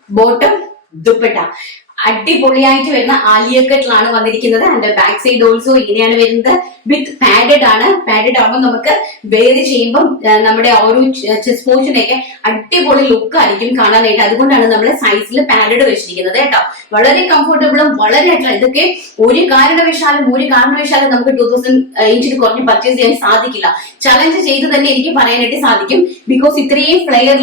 bottom dupatta. അടിപൊളിയായിട്ട് വരുന്ന ആലിയ കട്ടിലാണ് വന്നിരിക്കുന്നത്. ആൻഡ് ബാക്ക് സൈഡ് ഓൾസോ ഇങ്ങനെയാണ് വരുന്നത്. വിത്ത് പാഡഡ് ആണ്. പാഡഡ് ആകുമ്പോൾ നമുക്ക് വേറെ ചെയ്യുമ്പോൾ നമ്മുടെ ഒരു ചെസ്റ്റ് പോർഷനൊക്കെ അടിപൊളി ലുക്ക് ആയിരിക്കും കാണാനായിട്ട്. അതുകൊണ്ടാണ് നമ്മൾ സൈസിൽ പാഡഡ് വെച്ചിരിക്കുന്നത് കേട്ടോ. വളരെ കംഫർട്ടബിളും വളരെ ഇതൊക്കെ ഒരു കാരണവശാലും നമുക്ക് 2000 ഇഞ്ചിന് കുറഞ്ഞ് പർച്ചേസ് ചെയ്യാൻ സാധിക്കില്ല. ചലഞ്ച് ചെയ്ത് തന്നെ എനിക്ക് പറയാനായിട്ട് സാധിക്കും. ബിക്കോസ് ഇത്രയും ഫ്ലെയർ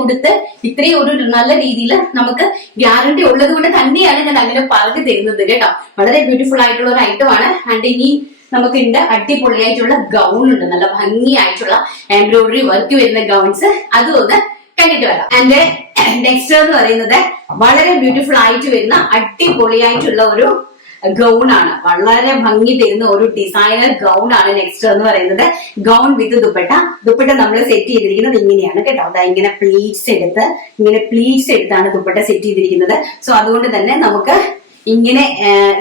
കൊടുത്ത് ഇത്രയും ഒരു നല്ല രീതിയിൽ നമുക്ക് ഗ്യാരണ്ടി ഉള്ളത് കൊണ്ട് തന്നെയാണ് ഞാൻ അങ്ങനെ പറഞ്ഞു തരുന്നത് കേട്ടോ. വളരെ ബ്യൂട്ടിഫുൾ ആയിട്ടുള്ള ഒരു ഐറ്റം ആണ്. ആൻഡ് ഇനി നമുക്ക് ഉണ്ട് അടിപൊളിയായിട്ടുള്ള ഗൗൺ ഉണ്ട്. നല്ല ഭംഗിയായിട്ടുള്ള എംബ്രോയിഡറി വർക്ക് വരുന്ന ഗൗൺസ്. അതും ഒന്ന് കണ്ടിട്ട് വരാം. ആൻഡ് നെക്സ്റ്റ് എന്ന് പറയുന്നത് വളരെ ബ്യൂട്ടിഫുൾ ആയിട്ട് വരുന്ന അടിപൊളിയായിട്ടുള്ള ഒരു ഗൗൺ ആണ്. വളരെ ഭംഗി തരുന്ന ഒരു ഡിസൈനർ ഗൗൺ ആണ് നെക്സ്റ്റ് എന്ന് പറയുന്നത്. ഗൗൺ വിത്ത് ദുപ്പട്ട നമ്മൾ സെറ്റ് ചെയ്തിരിക്കുന്നത് ഇങ്ങനെയാണ് കേട്ടോ. അതാ ഇങ്ങനെ പ്ലീറ്റ്സ് എടുത്താണ് ദുപ്പട്ട സെറ്റ് ചെയ്തിരിക്കുന്നത്. സോ അതുകൊണ്ട് തന്നെ നമുക്ക് ഇങ്ങനെ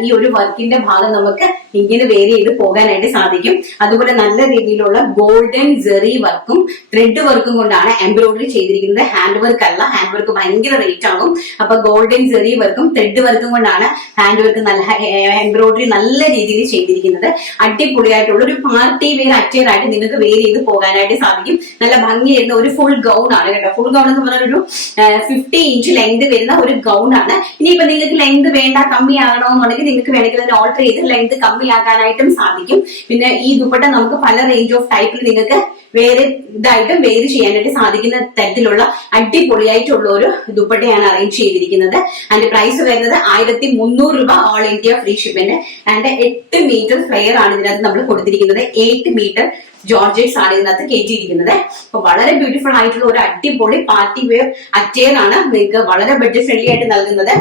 ഈ ഒരു വർക്കിന്റെ ഭാഗം നമുക്ക് ഇങ്ങനെ വേരി ചെയ്ത് പോകാനായിട്ട് സാധിക്കും. അതുപോലെ നല്ല രീതിയിലുള്ള ഗോൾഡൻ ജെറി വർക്കും ത്രെഡ് വർക്കും കൊണ്ടാണ് എംബ്രോയിഡറി ചെയ്തിരിക്കുന്നത്. ഹാൻഡ് വർക്ക് അല്ല, ഹാൻഡ് വർക്ക് ഭയങ്കര റേറ്റ് ആകും. അപ്പൊ ഗോൾഡൻ ജെറി വർക്കും ത്രെഡ് വർക്കും കൊണ്ടാണ് ഹാൻഡ് വർക്ക് നല്ല എംബ്രോയിഡറി നല്ല രീതിയിൽ ചെയ്തിരിക്കുന്നത്. അടിപൊളിയായിട്ടുള്ള ഒരു പാർട്ടി വെയർ അറ്റയർ ആയിട്ട് നിങ്ങൾക്ക് വേരി ചെയ്ത് പോകാനായിട്ട് സാധിക്കും. നല്ല ഭംഗി വരുന്ന ഒരു ഫുൾ ഗൗൺ ആണ് കേട്ടോ. ഫുൾ ഗൗൺ എന്ന് പറഞ്ഞാൽ ഒരു 50 ഇഞ്ച് ലെങ്ത് വരുന്ന ഒരു ഗൗൺ ആണ്. ഇനിയിപ്പോ നിങ്ങൾക്ക് ലെങ്ത് വേണ്ട, കമ്മിയാകണമെന്നുണ്ടെങ്കിൽ നിങ്ങൾക്ക് വേണമെങ്കിൽ അതിനെ ഓൾട്ടർ ചെയ്ത് ലെങ്ത് കമ്മിയാക്കാനായിട്ടും സാധിക്കും. പിന്നെ ഈ ദുപ്പട്ട നമുക്ക് പല റേഞ്ച് ഓഫ് ടൈപ്പിൽ നിങ്ങൾക്ക് വേറെ ഇതായിട്ടും വേര് ചെയ്യാനായിട്ട് സാധിക്കുന്ന തരത്തിലുള്ള അടിപൊളിയായിട്ടുള്ള ഒരു ദുപ്പട്ടയാണ് അറേഞ്ച് ചെയ്തിരിക്കുന്നത്. അതിന്റെ പ്രൈസ് വരുന്നത് 1300 രൂപ, all India free shipment. And 8 metre flare ആണ് ഇതിനകത്ത് നമ്മൾ കൊടുത്തിരിക്കുന്നത്. 8 മീറ്റർ ജോർജറ്റ്സ് ആണ് ഇതിനകത്ത് കയറ്റിയിരിക്കുന്നത്. അപ്പൊ വളരെ ബ്യൂട്ടിഫുൾ ആയിട്ടുള്ള ഒരു അടിപൊളി പാർട്ടി വെയർ അറ്റയർ ആണ് നിങ്ങൾക്ക് വളരെ ബഡ്ജറ്റ് ഫ്രണ്ട്ലി ആയിട്ട് നൽകുന്നത്.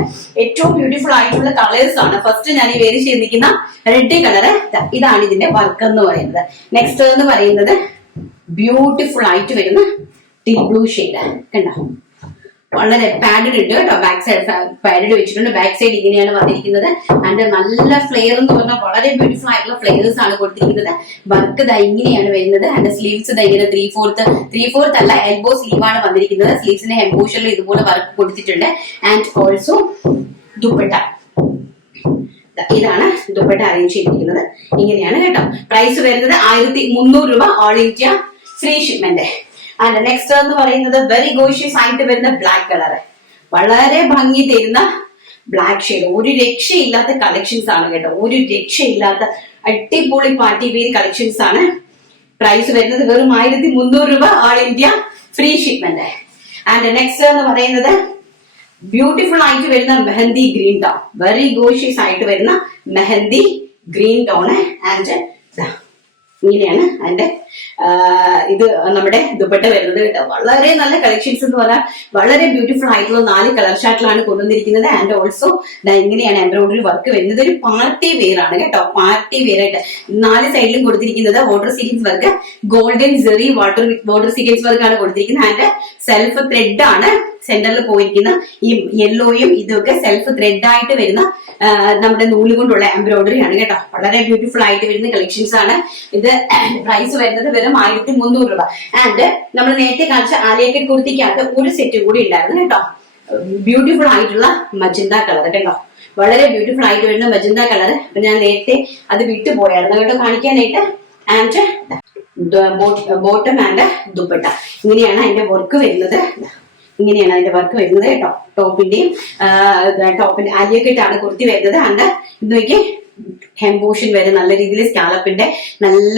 ഏറ്റവും ബ്യൂട്ടിഫുൾ ആയിട്ടുള്ള കളേഴ്സ് ആണ്. ഫസ്റ്റ് ഞാൻ ഈ വേര് ചെയ്തിരിക്കുന്ന റെഡ് കളറ്, ഇതാണ് ഇതിന്റെ വർക്ക് എന്ന് പറയുന്നത്. നെക്സ്റ്റ് എന്ന് പറയുന്നത് ബ്യൂട്ടിഫുൾ ആയിട്ട് വരുന്ന ഡീപ് ബ്ലൂ ഷെയ്ഡ് കണ്ടോ, വളരെ പാഡഡ് ഉണ്ട് കേട്ടോ. ബാക്ക് സൈഡ് പാഡഡ് വെച്ചിട്ടുണ്ട്. ബാക്ക് സൈഡ് ഇങ്ങനെയാണ് വന്നിരിക്കുന്നത്. ആൻഡ് നല്ല ഫ്ലെയർ എന്ന് പറഞ്ഞാൽ വളരെ ബ്യൂട്ടിഫുൾ ആയിട്ടുള്ള ഫ്ലെയർസ് ആണ് കൊടുത്തിരിക്കുന്നത്. വർക്ക് ദാ ഇങ്ങനെയാണ് വരുന്നത്. ആൻഡ് സ്ലീവ്സ് ദാ ഇങ്ങനെ 3/4 അല്ല, എൽബോ സ്ലീവ് ആണ് വന്നിരിക്കുന്നത്. സ്ലീവ്സിന്റെ ഹെം പോർഷനിൽ ഇതുപോലെ വർക്ക് കൊടുത്തിട്ടുണ്ട്. ആൻഡ് ഓൾസോ ദുപ്പട്ട, ഇതാണ് ദുപ്പട്ട അറേഞ്ച് ചെയ്തിരിക്കുന്നത്. ഇങ്ങനെയാണ് കേട്ടോ. പ്രൈസ് വരുന്നത് 1300 രൂപ, all India free shipment. And next എന്ന് പറയുന്നത് വെരി ഗോഷ്യസ് ആയിട്ട് വരുന്ന ബ്ലാക്ക് കളർ, വളരെ ഭംഗി തരുന്ന ബ്ലാക്ക് ഷെയ്ഡ്. ഒരു രക്ഷയില്ലാത്ത കളക്ഷൻസ് ആണ് കേട്ടോ. ഒരു രക്ഷയില്ലാത്ത അടിപൊളി പാർട്ടി വെയർ കളക്ഷൻസ് ആണ്. പ്രൈസ് വരുന്നത് വെറും 1300 രൂപ, all India free shipment. And next എന്ന് പറയുന്നത് ബ്യൂട്ടിഫുൾ ആയിട്ട് വരുന്ന mehndi green tone, very gorgeous ആയിട്ട് വരുന്ന മെഹന്തി ഗ്രീൻ ടോൺ. ആൻഡ് ഇങ്ങനെയാണ് അതിന്റെ ഇത് നമ്മുടെ ദുപ്പട്ട വരുന്നത് കേട്ടോ. വളരെ നല്ല കളക്ഷൻസ് എന്ന് പറഞ്ഞാൽ വളരെ ബ്യൂട്ടിഫുൾ ആയിട്ടുള്ള 4 കളർ ഷാർട്ടിലാണ് കൊണ്ടുവന്നിരിക്കുന്നത്. ആൻഡ് ഓൾസോ ഇങ്ങനെയാണ് എംബ്രോയിഡറി വർക്ക് വരുന്നത്. ഒരു പാർട്ടി വെയർ ആണ് കേട്ടോ. പാർട്ടി വെയർ ആയിട്ട് 4 സൈഡിലും കൊടുത്തിരിക്കുന്നത് water series work, golden Jerry water series work ആണ് കൊടുത്തിരിക്കുന്നത്. ആൻഡ് സെൽഫ് ത്രെഡ് ആണ് സെന്ററിൽ പോയിരിക്കുന്ന. ഈ യെല്ലോയും ഇതൊക്കെ സെൽഫ് ത്രെഡ് ആയിട്ട് വരുന്ന നമ്മുടെ നൂല് കൊണ്ടുള്ള എംബ്രോയിഡറി ആണ് കേട്ടോ. വളരെ ബ്യൂട്ടിഫുൾ ആയിട്ട് വരുന്ന കളക്ഷൻസ് ആണ്. ഇത് പ്രൈസ് വരുന്നത് വെറും 1300 രൂപ. ആൻഡ് നമ്മൾ നേരത്തെ കാണിച്ച ആലിയ കുർത്തിക്കകത്ത് ഒരു സെറ്റ് കൂടി ഉണ്ടായിരുന്നു കേട്ടോ. ബ്യൂട്ടിഫുൾ ആയിട്ടുള്ള മജന്ത കളർ കേട്ടോ. വളരെ ബ്യൂട്ടിഫുൾ ആയിട്ട് വരുന്ന മജന്ത കളർ. അപ്പൊ ഞാൻ നേരത്തെ അത് വിട്ടുപോയായിരുന്നു കേട്ടോ കാണിക്കാനായിട്ട്. ആൻഡ് ബോട്ടം ആൻഡ് ദുപ്പട്ട, ഇങ്ങനെയാണ് അതിന്റെ വർക്ക് വരുന്നത്. ഇങ്ങനെയാണ് അതിന്റെ വർക്ക് വരുന്നത് കേട്ടോ. ടോപ്പിന്റെ ആലിയക്കെട്ടാണ് കുർത്തി വരുന്നത്. ആൻഡ് ഇതൊക്കെ ഹെം പോർഷൻ വരെ നല്ല രീതിയിൽ സ്കാലപ്പിന്റെ നല്ല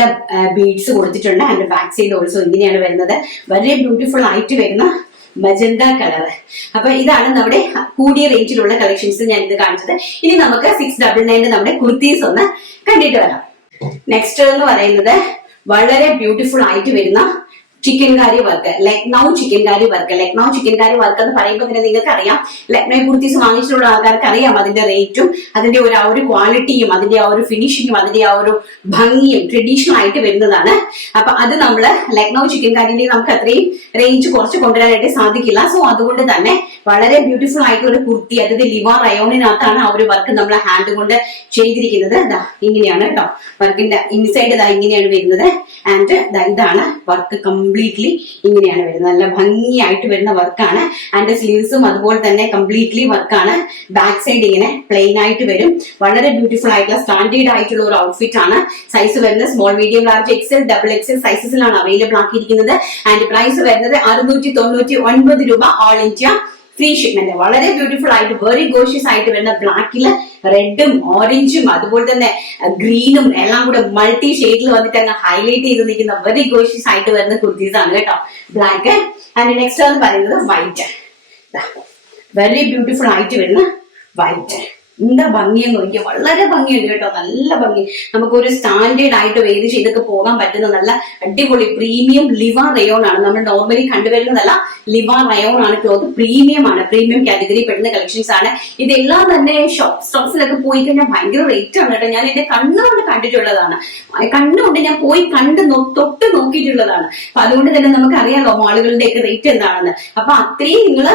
ബീഡ്സ് കൊടുത്തിട്ടുണ്ട്. ആൻഡ് ബാക്ക് സൈഡ് ഓൾസോ ഇങ്ങനെയാണ് വരുന്നത്. വളരെ ബ്യൂട്ടിഫുൾ ആയിട്ട് വരുന്ന മജന്ത കളർ. അപ്പൊ ഇതാണ് നമ്മുടെ കൂടിയ റേഞ്ചിലുള്ള കളക്ഷൻസ് ഞാൻ ഇത് കാണിച്ചത്. ഇനി നമുക്ക് 699 നമ്മുടെ കുർത്തീസ് ഒന്ന് കണ്ടിട്ട് വരാം. നെക്സ്റ്റ് എന്ന് പറയുന്നത് വളരെ ബ്യൂട്ടിഫുൾ ആയിട്ട് വരുന്ന ചിക്കൻ കാരി വർക്ക്, ലക്നൗ ചിക്കൻ കാരി വർക്ക്. ലക്നൗ ചിക്കൻ കാരി വർക്ക് എന്ന് പറയുമ്പോൾ തന്നെ നിങ്ങൾക്ക് അറിയാം, ലക്നൗ കുർത്തീസ് വാങ്ങിച്ചിട്ടുള്ള ആൾക്കാർക്ക് അറിയാം അതിന്റെ റേറ്റും അതിന്റെ ആ ഒരു ക്വാളിറ്റിയും അതിന്റെ ആ ഒരു ഫിനിഷിങ്ങും അതിന്റെ ആ ഒരു ഭംഗിയും ട്രഡീഷണൽ ആയിട്ട് വരുന്നതാണ്. അപ്പൊ അത് നമ്മള് ലക്നൗ ചിക്കൻ കാരിന്റെ നമുക്ക് അത്രയും റേഞ്ച് കുറച്ച് കൊണ്ടുവരാനായിട്ട് സാധിക്കില്ല. സോ അതുകൊണ്ട് തന്നെ വളരെ ബ്യൂട്ടിഫുൾ ആയിട്ടുള്ള ഒരു കുർത്തി, അതായത് ലിവ റയോണിനകത്താണ് ആ ഒരു വർക്ക് നമ്മൾ ഹാൻഡ് കൊണ്ട് ചെയ്തിരിക്കുന്നത്. ഇങ്ങനെയാണ് കേട്ടോ വർക്കിന്റെ ഇൻസൈഡ്. ഇങ്ങനെയാണ് വരുന്നത്. ആൻഡ് ഇതാണ് വർക്ക് കംപ്ലീറ്റ്ലി ഇങ്ങനെയാണ് വരുന്നത്. നല്ല ഭംഗിയായിട്ട് വരുന്ന വർക്കാണ്. ആൻഡ് സ്ലീവ്സും അതുപോലെ തന്നെ കംപ്ലീറ്റ്ലി വർക്കാണ്. ബാക്ക് സൈഡ് ഇങ്ങനെ പ്ലെയിൻ ആയിട്ട് വരും. വളരെ ബ്യൂട്ടിഫുൾ ആയിട്ടുള്ള സ്റ്റാൻഡേർഡ് ആയിട്ടുള്ള ഒരു ഔട്ട്ഫിറ്റ് ആണ്. സൈസ് വരുന്നത് small, medium, large, XL, double XL സൈസസിലാണ് അവൈലബിൾ ആക്കിയിരിക്കുന്നത്. ആൻഡ് പ്രൈസ് വരുന്നത് 699 രൂപ, ഓൾ ഇന്ത്യ ഫ്രീ ഷിപ്മെന്റ്. വളരെ ബ്യൂട്ടിഫുൾ ആയിട്ട് വെരി ഗോഷ്യസ് ആയിട്ട് വരുന്ന ബ്ലാക്കില് റെഡും ഓറഞ്ചും അതുപോലെ തന്നെ ഗ്രീനും എല്ലാം കൂടെ മൾട്ടി ഷെയ്ഡിൽ വന്നിട്ട് അങ്ങ് ഹൈലൈറ്റ് ചെയ്ത് നിൽക്കുന്ന വെരി ഗോഷ്യസ് ആയിട്ട് വരുന്ന കുർത്തീസ് ആണ് കേട്ടോ. ബ്ലാക്ക്. ആൻഡ് നെക്സ്റ്റ് എന്ന് പറയുന്നത് വൈറ്റ്. വെരി ബ്യൂട്ടിഫുൾ ആയിട്ട് വരുന്ന വൈറ്റ്. എന്താ ഭംഗിയെന്ന് നോക്കിയാൽ വളരെ ഭംഗിയുണ്ട് കേട്ടോ. നല്ല ഭംഗി. നമുക്കൊരു സ്റ്റാൻഡേർഡ് ആയിട്ട് വേദി ചെയ്തൊക്കെ പോകാൻ പറ്റുന്ന നല്ല അടിപൊളി പ്രീമിയം ലിവ റയോൺ ആണ്. നമ്മൾ നോർമലി കണ്ടുവരുന്നതല്ല, ലിവ റയോൺ ആണ് ക്ലോത്ത്. പ്രീമിയം ആണ്, പ്രീമിയം കാറ്റഗറി പെടുന്ന കളക്ഷൻസ് ആണ്. ഇതെല്ലാം തന്നെ സ്റ്റോക്സിലൊക്കെ പോയി കഴിഞ്ഞാൽ ഭയങ്കര റേറ്റ് ആണ് കേട്ടോ. ഞാൻ എന്റെ കണ്ണുകൊണ്ട് കണ്ടിട്ടുള്ളതാണ്. കണ്ണുകൊണ്ട് ഞാൻ പോയി തൊട്ട് നോക്കിയിട്ടുള്ളതാണ്. അപ്പൊ അതുകൊണ്ട് തന്നെ നമുക്ക് അറിയാലോ മാളുകളുടെ ഒക്കെ റേറ്റ് എന്താണെന്ന്. അപ്പൊ അത്രയും നിങ്ങൾ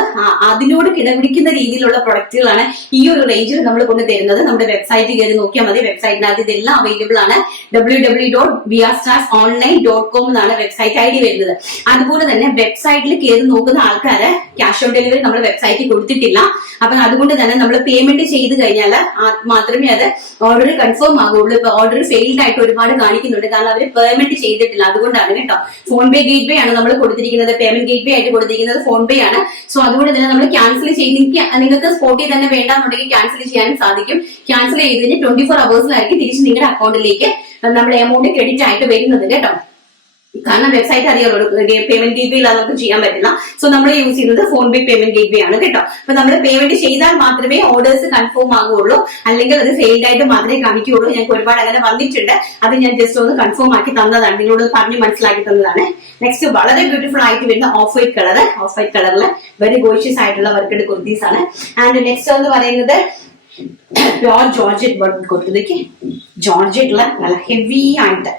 അതിനോട് കിടപിടിക്കുന്ന രീതിയിലുള്ള പ്രൊഡക്റ്റുകളാണ് ഈ ഒരു റേഞ്ചിൽ നമ്മൾ കൊണ്ട് തരുന്നത്. നമ്മുടെ വെബ്സൈറ്റ് കയറി നോക്കിയാൽ മതി. വെബ്സൈറ്റിനകത്ത് ഇതെല്ലാം അവൈലബിൾ ആണ്. www.viastars.online.com എന്നാണ് വെബ്സൈറ്റ് ID വരുന്നത്. അതുപോലെ തന്നെ വെബ്സൈറ്റിൽ കയറി നോക്കുന്ന ആൾക്കാര് ക്യാഷ് ഓൺ ഡെലിവറി നമ്മൾ വെബ്സൈറ്റിൽ കൊടുത്തിട്ടില്ല. അപ്പൊ അതുകൊണ്ട് തന്നെ നമ്മൾ പേയ്മെന്റ് ചെയ്ത് കഴിഞ്ഞാൽ മാത്രമേ അത് ഓർഡർ കൺഫേം ആകുള്ളൂ. ഇപ്പൊ ഓർഡർ ഫെയിൽഡ് ആയിട്ട് ഒരുപാട് കാണിക്കുന്നുണ്ട്, കാരണം അവർ പേയ്മെന്റ് ചെയ്തിട്ടില്ല. അതുകൊണ്ടാണ് കേട്ടോ. ഫോൺ പേ ഗേറ്റ് വേ ആണ് നമ്മൾ കൊടുത്തിരിക്കുന്നത്. പേയ്മെന്റ് ഗേറ്റ് വേ ആയിട്ട് കൊടുത്തിരിക്കുന്നത് ഫോൺ പേ ആണ്. സോ അതുകൊണ്ട് തന്നെ നമ്മൾ ക്യാൻസൽ ചെയ്ത് നിങ്ങൾക്ക് സ്പോട്ടിൽ തന്നെ വേണ്ടാന്നുണ്ടെങ്കിൽ ക്യാൻസൽ ചെയ്യാനും സാധിക്കും. ക്യാൻസൽ ചെയ്തതിന് 24 hours തിരിച്ച് നിങ്ങളുടെ അക്കൗണ്ടിലേക്ക് നമ്മുടെ എമൗണ്ട് ക്രെഡിറ്റ് ആയിട്ട് വരുന്നത് കേട്ടോ. കാരണം വെബ്സൈറ്റ് അറിയാമല്ലോ, പേയ്മെന്റ് ഗേറ്റ് വേ ഇല്ലാതെ നമുക്ക് ചെയ്യാൻ പറ്റില്ല. സോ നമ്മൾ യൂസ് ചെയ്യുന്നത് ഫോൺ പേ പേയ്മെന്റ് ഗേറ്റ് വേ ആണ് കേട്ടോ. അപ്പൊ നമ്മൾ പേയ്മെന്റ് ചെയ്താൽ മാത്രമേ ഓർഡേഴ്സ് കൺഫേം ആകുള്ളൂ, അല്ലെങ്കിൽ അത് ഫെയിൽഡ് ആയിട്ട് മാത്രമേ കാണിക്കുകയുള്ളൂ. ഞങ്ങൾക്ക് ഒരുപാട് അങ്ങനെ വന്നിട്ടുണ്ട്. അത് ഞാൻ ജസ്റ്റ് ഒന്ന് കൺഫേം ആക്കി തന്നതാണ്, നിങ്ങളോട് പറഞ്ഞ് മനസ്സിലാക്കി തന്നതാണ്. നെക്സ്റ്റ് വളരെ ബ്യൂട്ടിഫുൾ ആയിട്ട് വരുന്ന ഓഫ് വൈറ്റ് കളറിൽ വെരി ഗോഷ്യസ് ആയിട്ടുള്ള വർക്കഡ് കുർത്തീസ് ആണ്. ആൻഡ് നെക്സ്റ്റ് എന്ന് പറയുന്നത് പ്യോർ ജോർജറ്റ് വർക്ക് കുർത്തിക്ക് ജോർജറ്റില് നല്ല ഹെവി ആയിട്ട്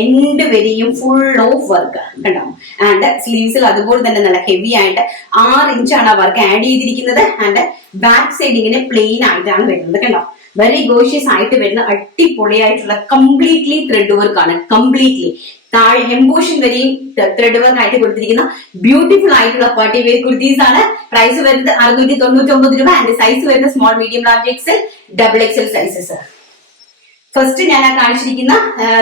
എൻഡ് വരെയും ഫുൾ ഓഫ് വർക്ക് കണ്ടോ. ആൻഡ് സ്ലീവ്സിൽ അതുപോലെ തന്നെ നല്ല ഹെവി ആയിട്ട് 6 ഇഞ്ചാണ് ആ വർക്ക് ആഡ് ചെയ്തിരിക്കുന്നത്. ആൻഡ് ബാക്ക് സൈഡ് ഇങ്ങനെ പ്ലെയിൻ ആയിട്ടാണ് വരുന്നത് കണ്ടോ. വെരി ഗോഷ്യസ് ആയിട്ട് വരുന്ന അടിപൊളിയായിട്ടുള്ള കംപ്ലീറ്റ്ലി ത്രെഡ് വർക്ക് ആണ്. കംപ്ലീറ്റ്ലി താഴെ എംബോഷൻ വരെയും ത്രെഡ് വർക്ക് ആയിട്ട് കൊടുത്തിരിക്കുന്ന ബ്യൂട്ടിഫുൾ ആയിട്ടുള്ള പാർട്ടി വെയർ കുർത്തീസ് ആണ്. പ്രൈസ് വരുന്നത് 699 രൂപ. ആൻഡ് സൈസ് വരുന്നത് small, medium, large XL, XXL sizes. First ഞാൻ കാണിച്ചിരിക്കുന്ന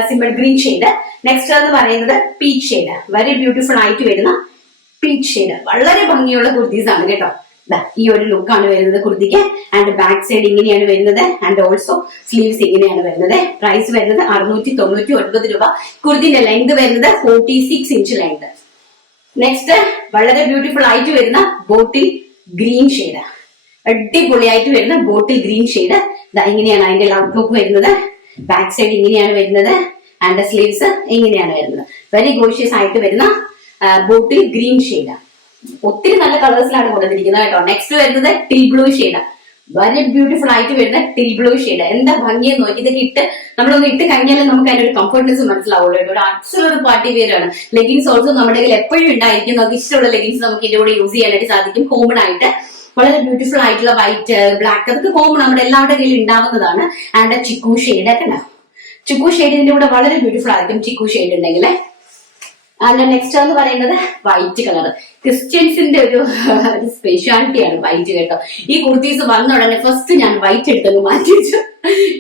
സിമ്പിൾ ഗ്രീൻ ഷെയ്ഡ്. നെക്സ്റ്റ് എന്ന് പറയുന്നത് പീച്ച് ഷെയ്ഡ്. വെരി ബ്യൂട്ടിഫുൾ ആയിട്ട് വരുന്ന പീച്ച് ഷെയ്ഡ്. വളരെ ഭംഗിയുള്ള കുർത്തീസ് ആണ് കേട്ടോ. ഈ ഒരു ലുക്കാണ് വരുന്നത് കുർത്തിക്ക്. ആൻഡ് ബാക്ക് സൈഡ് ഇങ്ങനെയാണ് വരുന്നത്. ആൻഡ് ഓൾസോ സ്ലീവ്സ് ഇങ്ങനെയാണ് വരുന്നത്. പ്രൈസ് വരുന്നത് 699 രൂപ. കുർത്തിന്റെ ലെങ്ത് വരുന്നത് 46 ഇഞ്ച് ലെങ്ത്. നെക്സ്റ്റ് വളരെ ബ്യൂട്ടിഫുൾ ആയിട്ട് വരുന്ന ബോട്ടിൽ ഗ്രീൻ ഷെയ്ഡ്. അടിപൊളിയായിട്ട് വരുന്ന ബോട്ടിൽ ഗ്രീൻ ഷെയ്ഡ്. ഇങ്ങനെയാണ് അതിന്റെ ഔട്ട്ലുക്ക് വരുന്നത്. ബാക്ക് സൈഡ് ഇങ്ങനെയാണ് വരുന്നത്. ആൻഡ് സ്ലീവ്സ് ഇങ്ങനെയാണ് വരുന്നത്. വെരി ഗോഷ്യസ് ആയിട്ട് വരുന്ന ബോട്ടിൽ ഗ്രീൻ ഷെയ്ഡ്. ഒത്തിരി നല്ല കളേഴ്സിലാണ് കൊടുത്തിരിക്കുന്നത് കേട്ടോ. നെക്സ്റ്റ് വരുന്നത് till blue shade. Very beautiful ആയിട്ട് വരുന്ന ടിൽ ബ്ലൂ ഷെയ്ഡ്. എന്താ ഭംഗിയെന്ന് നോക്കി. ഇതൊക്കെ നമ്മളൊന്ന് ഇട്ട് കഴിഞ്ഞാലും നമുക്ക് അതിന്റെ ഒരു കംഫർട്ട്നെസ് മനസ്സിലാവുള്ളൂ. ഒരു അച്ഛനൊരു പാർട്ടി വെയർ ആണ്. ലെഗിൻസ് ഓൾസോ നമ്മുടെ കയ്യിൽ എപ്പോഴും ഉണ്ടായിരിക്കും. നമുക്ക് ഇഷ്ടമുള്ള ലെഗിൻസ് നമുക്ക് ഇതിന്റെ കൂടെ യൂസ് ചെയ്യാനായിട്ട് സാധിക്കും. കോമൺ ആയിട്ട് വളരെ ബ്യൂട്ടിഫുൾ ആയിട്ടുള്ള വൈറ്റ്, ബ്ലാക്ക്, അതൊക്കെ കോമൺ നമ്മുടെ എല്ലാവരുടെ കയ്യിൽ ഉണ്ടാവുന്നതാണ്. ആൻഡ് ചിക്കു ഷെയ്ഡ് ഒക്കെ ഉണ്ടാവും. ചിക്കു ഷെയ്ഡ് ഇതിന്റെ കൂടെ വളരെ ബ്യൂട്ടിഫുൾ ആയിരിക്കും ചിക്കു ഷെയ്ഡ് ഉണ്ടെങ്കിൽ. ആൻഡ് നെക്സ്റ്റ് എന്ന് പറയുന്നത് വൈറ്റ് കളർ. ക്രിസ്ത്യൻസിന്റെ ഒരു സ്പെഷ്യാലിറ്റിയാണ് വൈറ്റ് കേട്ടോ. ഈ കുർത്തീസ് വന്ന ഉടനെ ഫസ്റ്റ് ഞാൻ വൈറ്റ് എടുത്തങ്ങ് മാറ്റി വെച്ചു.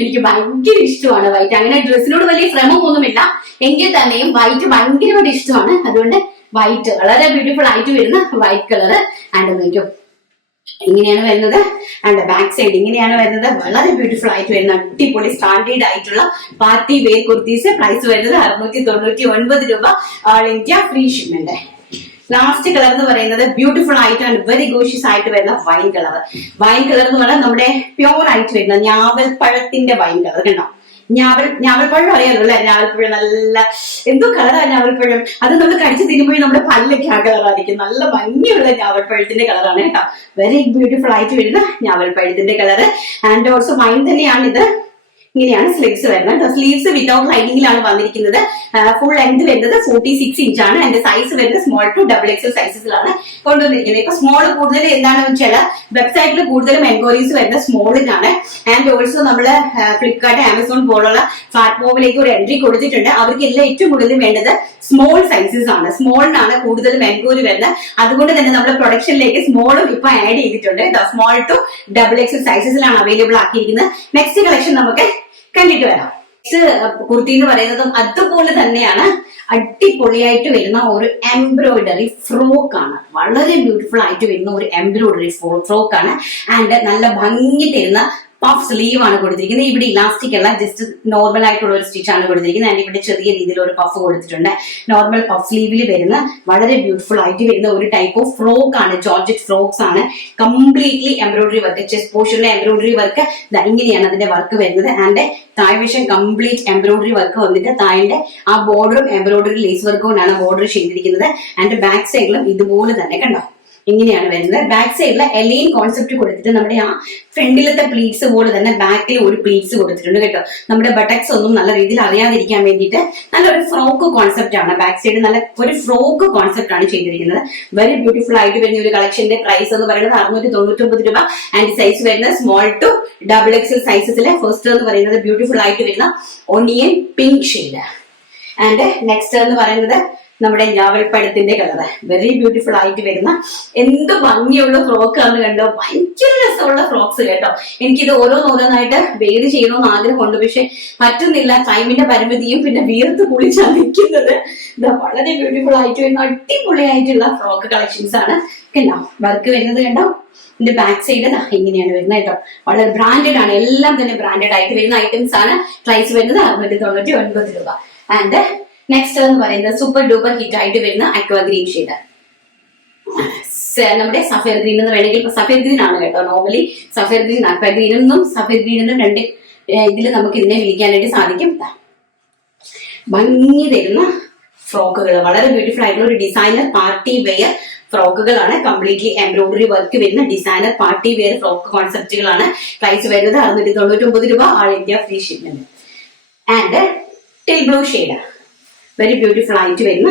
എനിക്ക് ഭയങ്കര ഇഷ്ടമാണ് വൈറ്റ്. അങ്ങനെ ഡ്രസ്സിനോട് വലിയ ശ്രമമൊന്നുമില്ല, എങ്കിൽ തന്നെയും വൈറ്റ് ഭയങ്കരമായിട്ട് ഇഷ്ടമാണ്. അതുകൊണ്ട് വൈറ്റ് വളരെ ബ്യൂട്ടിഫുൾ ആയിട്ട് വരുന്ന വൈറ്റ് കളർ. ആൻഡ് നോക്കൂ, ഇങ്ങനെയാണ് വരുന്നത്. ആൻഡ് ബാക്ക് സൈഡ് ഇങ്ങനെയാണ് വരുന്നത്. വളരെ ബ്യൂട്ടിഫുൾ ആയിട്ട് വരുന്ന അടിപൊളി സ്റ്റാൻഡേർഡ് ആയിട്ടുള്ള പാർട്ടി വെയർ കുർത്തീസ്. പ്രൈസ് വരുന്നത് 699 രൂപ. All India free shipment. Last colour എന്ന് പറയുന്നത് ബ്യൂട്ടിഫുൾ ആയിട്ടാണ് വെരി ഗോഷ്യസ് ആയിട്ട് വരുന്ന വൈൻ കളർ. വൈൻ കളർ എന്ന് പറഞ്ഞാൽ നമ്മുടെ പ്യോർ ആയിട്ട് വരുന്ന ഞാവൽപ്പഴത്തിന്റെ വൈൻ കളർ കണ്ടോ. ഞാവൽപ്പഴം അറിയാലോ അല്ലെ. ഞാവൽപ്പഴം നല്ല എന്തോ കളറാണ് ഞാവൽപ്പഴം. അത് നമ്മൾ കടിച്ചു തിന്നുമ്പോഴും നമ്മുടെ പല്ലൊക്കെ ആ കളറായിരിക്കും. നല്ല ഭംഗിയുള്ള ഞാവൽപ്പഴത്തിന്റെ കളറാണ് കേട്ടോ. വെരി ബ്യൂട്ടിഫുൾ ആയിട്ട് വരുന്ന ഞാവൽപ്പഴത്തിന്റെ കളറ്. ആൻഡ് ഓൾസോ വൈൻ തന്നെയാണ് ഇത്. ഇങ്ങനെയാണ് സ്ലീവ്സ് വരുന്നത്. സ്ലീവ്സ് വിതൗട്ട് ലൈനിങ്ങിലാണ് വന്നിരിക്കുന്നത്. ഫുൾ ലെങ്ത് വരുന്നത് 46 ഇഞ്ചാണ്. അതിന്റെ സൈസ് വരുന്നത് സ്മോൾ ടു XXL സൈസസിലാണ് കൊണ്ടുവന്നിരിക്കുന്നത്. ഇപ്പൊ സ്മോൾ കൂടുതൽ എന്താണെന്ന് വെച്ചാൽ വെബ്സൈറ്റിൽ കൂടുതലും എൻക്വയറീസ് വരുന്നത് സ്മോളിനാണ്. ആൻഡ് ഓൾസോ നമ്മള് ഫ്ലിപ്കാർട്ട്, ആമസോൺ പോലുള്ള പ്ലാറ്റ്ഫോമിലേക്ക് ഒരു എൻട്രി കൊടുത്തിട്ടുണ്ട്. അവർക്ക് എല്ലാം ഏറ്റവും കൂടുതൽ വേണ്ടത് സ്മോൾ സൈസസ് ആണ്. സ്മോളിനാണ് കൂടുതലും എൻക്വയറി വരുന്നത്. അതുകൊണ്ട് തന്നെ നമ്മുടെ പ്രൊഡക്ഷനിലേക്ക് സ്മോളും ഇപ്പൊ ആഡ് ചെയ്തിട്ടുണ്ട്. സ്മോൾ ടു XXL സൈസസിലാണ് അവൈലബിൾ ആക്കിയിരിക്കുന്നത്. നെക്സ്റ്റ് കളക്ഷൻ നമുക്ക് കണ്ടിട്ട് വരാം. നെക്സ്റ്റ് കുർത്തി എന്ന് പറയുന്നതും അതുപോലെ തന്നെയാണ്. അടിപൊളിയായിട്ട് വരുന്ന ഒരു എംബ്രോയിഡറി ഫ്രോക്ക് ആണ്. വളരെ ബ്യൂട്ടിഫുൾ ആയിട്ട് വരുന്ന ഒരു എംബ്രോയിഡറി ഫ്രോക്ക് ആണ്. ആൻഡ് നല്ല ഭംഗി തരുന്ന പഫ് സ്ലീവ് ആണ് കൊടുത്തിരിക്കുന്നത്. ഇവിടെ ഇലാസ്റ്റിക് അല്ല, ജസ്റ്റ് നോർമൽ ആയിട്ടുള്ള ഒരു സ്റ്റിച്ച് ആണ് കൊടുത്തിരിക്കുന്നത്. ആൻഡ് ഇവിടെ ചെറിയ രീതിയിൽ ഒരു പഫ് കൊടുത്തിട്ടുണ്ട്. നോർമൽ പഫ് സ്ലീവിൽ വരുന്ന വളരെ ബ്യൂട്ടിഫുൾ ആയിട്ട് വരുന്ന ഒരു ടൈപ്പ് ഓഫ് ഫ്രോക്ക് ആണ്. ജോർജറ്റ് ഫ്രോക്സ് ആണ്. കംപ്ലീറ്റ്ലി എംബ്രോയിഡറി വർക്ക്, ചെസ്റ്റ് പോർഷനിലെ എംബ്രോയിഡറി വർക്ക് ഇങ്ങനെയാണ് അതിന്റെ വർക്ക് വരുന്നത്. ആൻഡ് താഴ്വശം കംപ്ലീറ്റ് എംബ്രോയിഡറി വർക്ക് വന്നിട്ട് താഴെ ആ ബോർഡറും എംബ്രോയിഡറി ലേസ് വർക്ക് കൊണ്ടാണ് ബോർഡർ ചെയ്തിരിക്കുന്നത്. ആൻഡ് ബാക്ക് സൈഡിലും ഇതുപോലെ തന്നെ കണ്ടോ. ഇങ്ങനെയാണ് വരുന്നത്. ബാക്ക് സൈഡിലെ എലൈൻ കോൺസെപ്റ്റ് കൊടുത്തിട്ട് നമ്മുടെ ആ ഫ്രണ്ടിലത്തെ പ്ലീറ്റ്സ് പോലെ തന്നെ ബാക്കിൽ ഒരു പ്ലീറ്റ്സ് കൊടുത്തിട്ടുണ്ട് കേട്ടോ. നമ്മുടെ ബട്ടക്സ് ഒന്നും നല്ല രീതിയിൽ അറിയാതിരിക്കാൻ വേണ്ടിയിട്ട് നല്ലൊരു ഫ്രോക്ക് കോൺസെപ്റ്റ് ആണ്. ബാക്ക് സൈഡ് നല്ല ഒരു ഫ്രോക്ക് കോൺസെപ്റ്റ് ആണ് ചെയ്തിരിക്കുന്നത്. വെരി ബ്യൂട്ടിഫുൾ ആയിട്ട് വരുന്ന ഒരു കളക്ഷന്റെ പ്രൈസ് എന്ന് പറയുന്നത് 699 രൂപ. ആൻഡ് സൈസ് വരുന്നത് സ്മോൾ ടു XXL സൈസസിലെ ഫസ്റ്റ് എന്ന് പറയുന്നത് ബ്യൂട്ടിഫുൾ ആയിട്ട് വരുന്ന onion pink shade. And next എന്ന് പറയുന്നത് നമ്മുടെ ഞാവൽപ്പഴത്തിന്റെ കളറ്. വെരി ബ്യൂട്ടിഫുൾ ആയിട്ട് വരുന്ന എന്ത് ഭംഗിയുള്ള ഫ്രോക്ക് ആണ് കണ്ടോ. ഭയങ്കര രസമുള്ള ഫ്രോക്സ് കേട്ടോ. എനിക്കിത് ഓരോന്നോരോന്നായിട്ട് വേര് ചെയ്യണമെന്ന് ആഗ്രഹമുണ്ട്, പക്ഷെ പറ്റുന്നില്ല. ടൈമിന്റെ പരിമിതിയും പിന്നെ വീർത്ത് കുളിച്ചാണ് നിൽക്കുന്നത്. ഇത് വളരെ ബ്യൂട്ടിഫുൾ ആയിട്ട് വരുന്ന അടിപൊളിയായിട്ടുള്ള ഫ്രോക്ക് കളക്ഷൻസ് ആണ് കണ്ടോ. വർക്ക് വരുന്നത് കണ്ടോ. ഇതിന്റെ ബാക്ക് സൈഡ് ഇങ്ങനെയാണ് വരുന്നത് കേട്ടോ. വളരെ ബ്രാൻഡഡ് ആണ്, എല്ലാം തന്നെ ബ്രാൻഡഡ് ആയിട്ട് വരുന്ന ഐറ്റംസ് ആണ്. പ്രൈസ് വരുന്നത് 699 രൂപ. ആൻഡ് നെക്സ്റ്റ് എന്ന് പറയുന്നത് സൂപ്പർ ഡൂപ്പർ ഹിറ്റ് ആയിട്ട് വരുന്ന അക്വാ ഗ്രീൻ ഷെയ്ഡ്. നമ്മുടെ സഫയർ ഗ്രീൻ എന്ന് വേണമെങ്കിൽ സഫയർ ഗ്രീൻ ആണ് കേട്ടോ. നോർമലി സഫയർ ഗ്രീൻ, അക്വാ ഗ്രീനെന്നും സഫയർ ഗ്രീനെന്നും രണ്ട് ഇതിൽ നമുക്ക് ഇതിനെ വിളിക്കാനായിട്ട് സാധിക്കും. ഭംഗി തരുന്ന ഫ്രോക്കുകൾ, വളരെ ബ്യൂട്ടിഫുൾ ആയിട്ടുള്ള ഒരു ഡിസൈനർ പാർട്ടി വെയർ ഫ്രോക്കുകളാണ്. കംപ്ലീറ്റ്ലി എംബ്രോയിഡറി വർക്ക് വരുന്ന ഡിസൈനർ പാർട്ടി വെയർ ഫ്രോക്ക് കോൺസെപ്റ്റുകളാണ്. പ്രൈസ് വരുന്നത് 699 രൂപ. All India free shipment. And teal blue shade, very beautiful ആയിട്ട് വരുന്ന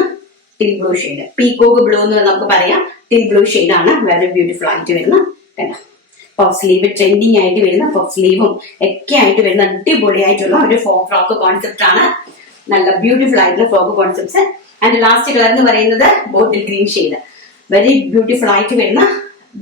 teal blue shade. Peacock blue എന്ന് നമുക്ക് പറയാം. ടിൽ ബ്ലൂ ഷെയ്ഡ് ആണ്. വെരി ബ്യൂട്ടിഫുൾ ആയിട്ട് വരുന്ന കണ്ടോ. പഫ് സ്ലീവ്, ട്രെൻഡിങ് ആയിട്ട് വരുന്ന പഫ് സ്ലീവും ഒക്കെ ആയിട്ട് വരുന്ന അടിപൊളിയായിട്ടുള്ള ഒരു ഫ്രോക്ക് കോൺസെപ്റ്റ് ആണ്. നല്ല ബ്യൂട്ടിഫുൾ ആയിട്ടുള്ള frock concepts. And last colour എന്ന് പറയുന്നത് bottle green shade. Very beautiful ആയിട്ട് വരുന്ന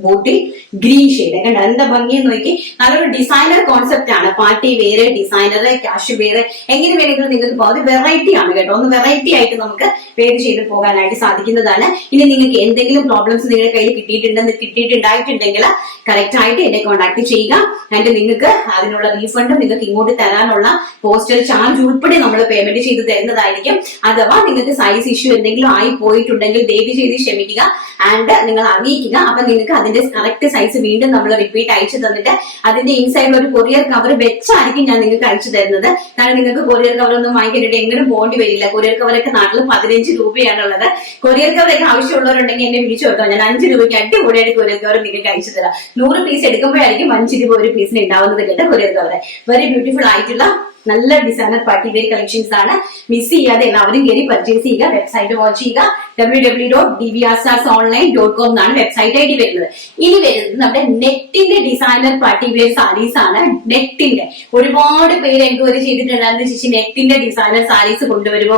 ബോട്ടിൽ ഗ്രീൻ ഷെയ്ഡ്. കണ്ട എന്താ ഭംഗിയെന്ന് നോക്കി. നല്ലൊരു ഡിസൈനർ കോൺസെപ്റ്റ് ആണ്. പാർട്ടി വേറെ, ഡിസൈനർ, ക്യാഷ് വേറെ, എങ്ങനെ വേണമെങ്കിലും നിങ്ങൾക്ക് പോകാം. അത് വെറൈറ്റി ആണ് കേട്ടോ. ഒന്ന് വെറൈറ്റി ആയിട്ട് നമുക്ക് വേറെ ചെയ്ത് പോകാനായിട്ട് സാധിക്കുന്നതാണ്. ഇനി നിങ്ങൾക്ക് എന്തെങ്കിലും പ്രോബ്ലംസ് നിങ്ങളുടെ കയ്യിൽ കിട്ടിയിട്ടുണ്ടായിട്ടുണ്ടെങ്കിൽ കറക്റ്റ് ആയിട്ട് എന്നെ കോൺടാക്ട് ചെയ്യുക. ആൻഡ് നിങ്ങൾക്ക് അതിനുള്ള റീഫണ്ടും നിങ്ങൾക്ക് ഇങ്ങോട്ട് തരാനുള്ള പോസ്റ്റൽ ചാർജ് ഉൾപ്പെടെ നമ്മൾ പേയ്മെന്റ് ചെയ്ത് തരുന്നതായിരിക്കും. അഥവാ നിങ്ങൾക്ക് സൈസ് ഇഷ്യൂ എന്തെങ്കിലും ആയി പോയിട്ടുണ്ടെങ്കിൽ ദയവ് ചെയ്ത് ക്ഷമിക്കുക. ആൻഡ് നിങ്ങൾ അറിയിക്കുക. അപ്പൊ നിങ്ങൾക്ക് അതിന്റെ കറക്റ്റ് സൈസ് വീണ്ടും നമ്മൾ റിപ്പീറ്റ് അയച്ചു തന്നിട്ട് അതിന്റെ ഇൻസൈഡിൽ ഒരു കൊറിയർ കവർ വെച്ചായിരിക്കും ഞാൻ നിങ്ങൾക്ക് അയച്ചു തരുന്നത്. കാരണം നിങ്ങൾക്ക് കൊറിയർ കവർ ഒന്നും വാങ്ങിക്കാനായിട്ട് എങ്ങനെയും പോകേണ്ടി വരില്ല. കൊറിയർ കവറൊക്കെ നാട്ടിൽ 15 രൂപയാണുള്ളത്. കൊറിയർ കവറൊക്കെ ആവശ്യമുള്ളവരുണ്ടെങ്കിൽ എന്നെ വിളിച്ചു കേട്ടോ. ഞാൻ 5 രൂപയ്ക്ക് അടിപൊളിയായിട്ട് കൊറിയർ കവർ നിങ്ങൾക്ക് അയച്ചു തരാം. 100 പീസ് എടുക്കുമ്പോഴായിരിക്കും 5 രൂപ ഒരു പീസിന് ഉണ്ടാവുന്നത് കേട്ടോ കൊറിയർ കവർ. വെരി ബ്യൂട്ടിഫുൾ ആയിട്ടുള്ള നല്ല ഡിസൈനർ പാർട്ടി വെയർ കളക്ഷൻസ് ആണ്. മിസ് ചെയ്യാതെ എല്ലാവരും കയറി പർച്ചേസ് ചെയ്യുക. വെബ്സൈറ്റ് വാച്ച് ചെയ്യുക. www.dvrsonsonline.com എന്നാണ് വെബ്സൈറ്റ് ഐഡി വരുന്നത്. ഇനി വരുന്നത് നമ്മുടെ നെറ്റിന്റെ ഡിസൈനർ പാർട്ടി വെയർ സാരീസ് ആണ്. നെറ്റിന്റെ ഒരുപാട് പേര് എൻക്വയറി ചെയ്തിട്ടുണ്ടായിരുന്നു, ചേച്ചി നെറ്റിന്റെ ഡിസൈനർ സാരീസ് കൊണ്ടുവരുമോ.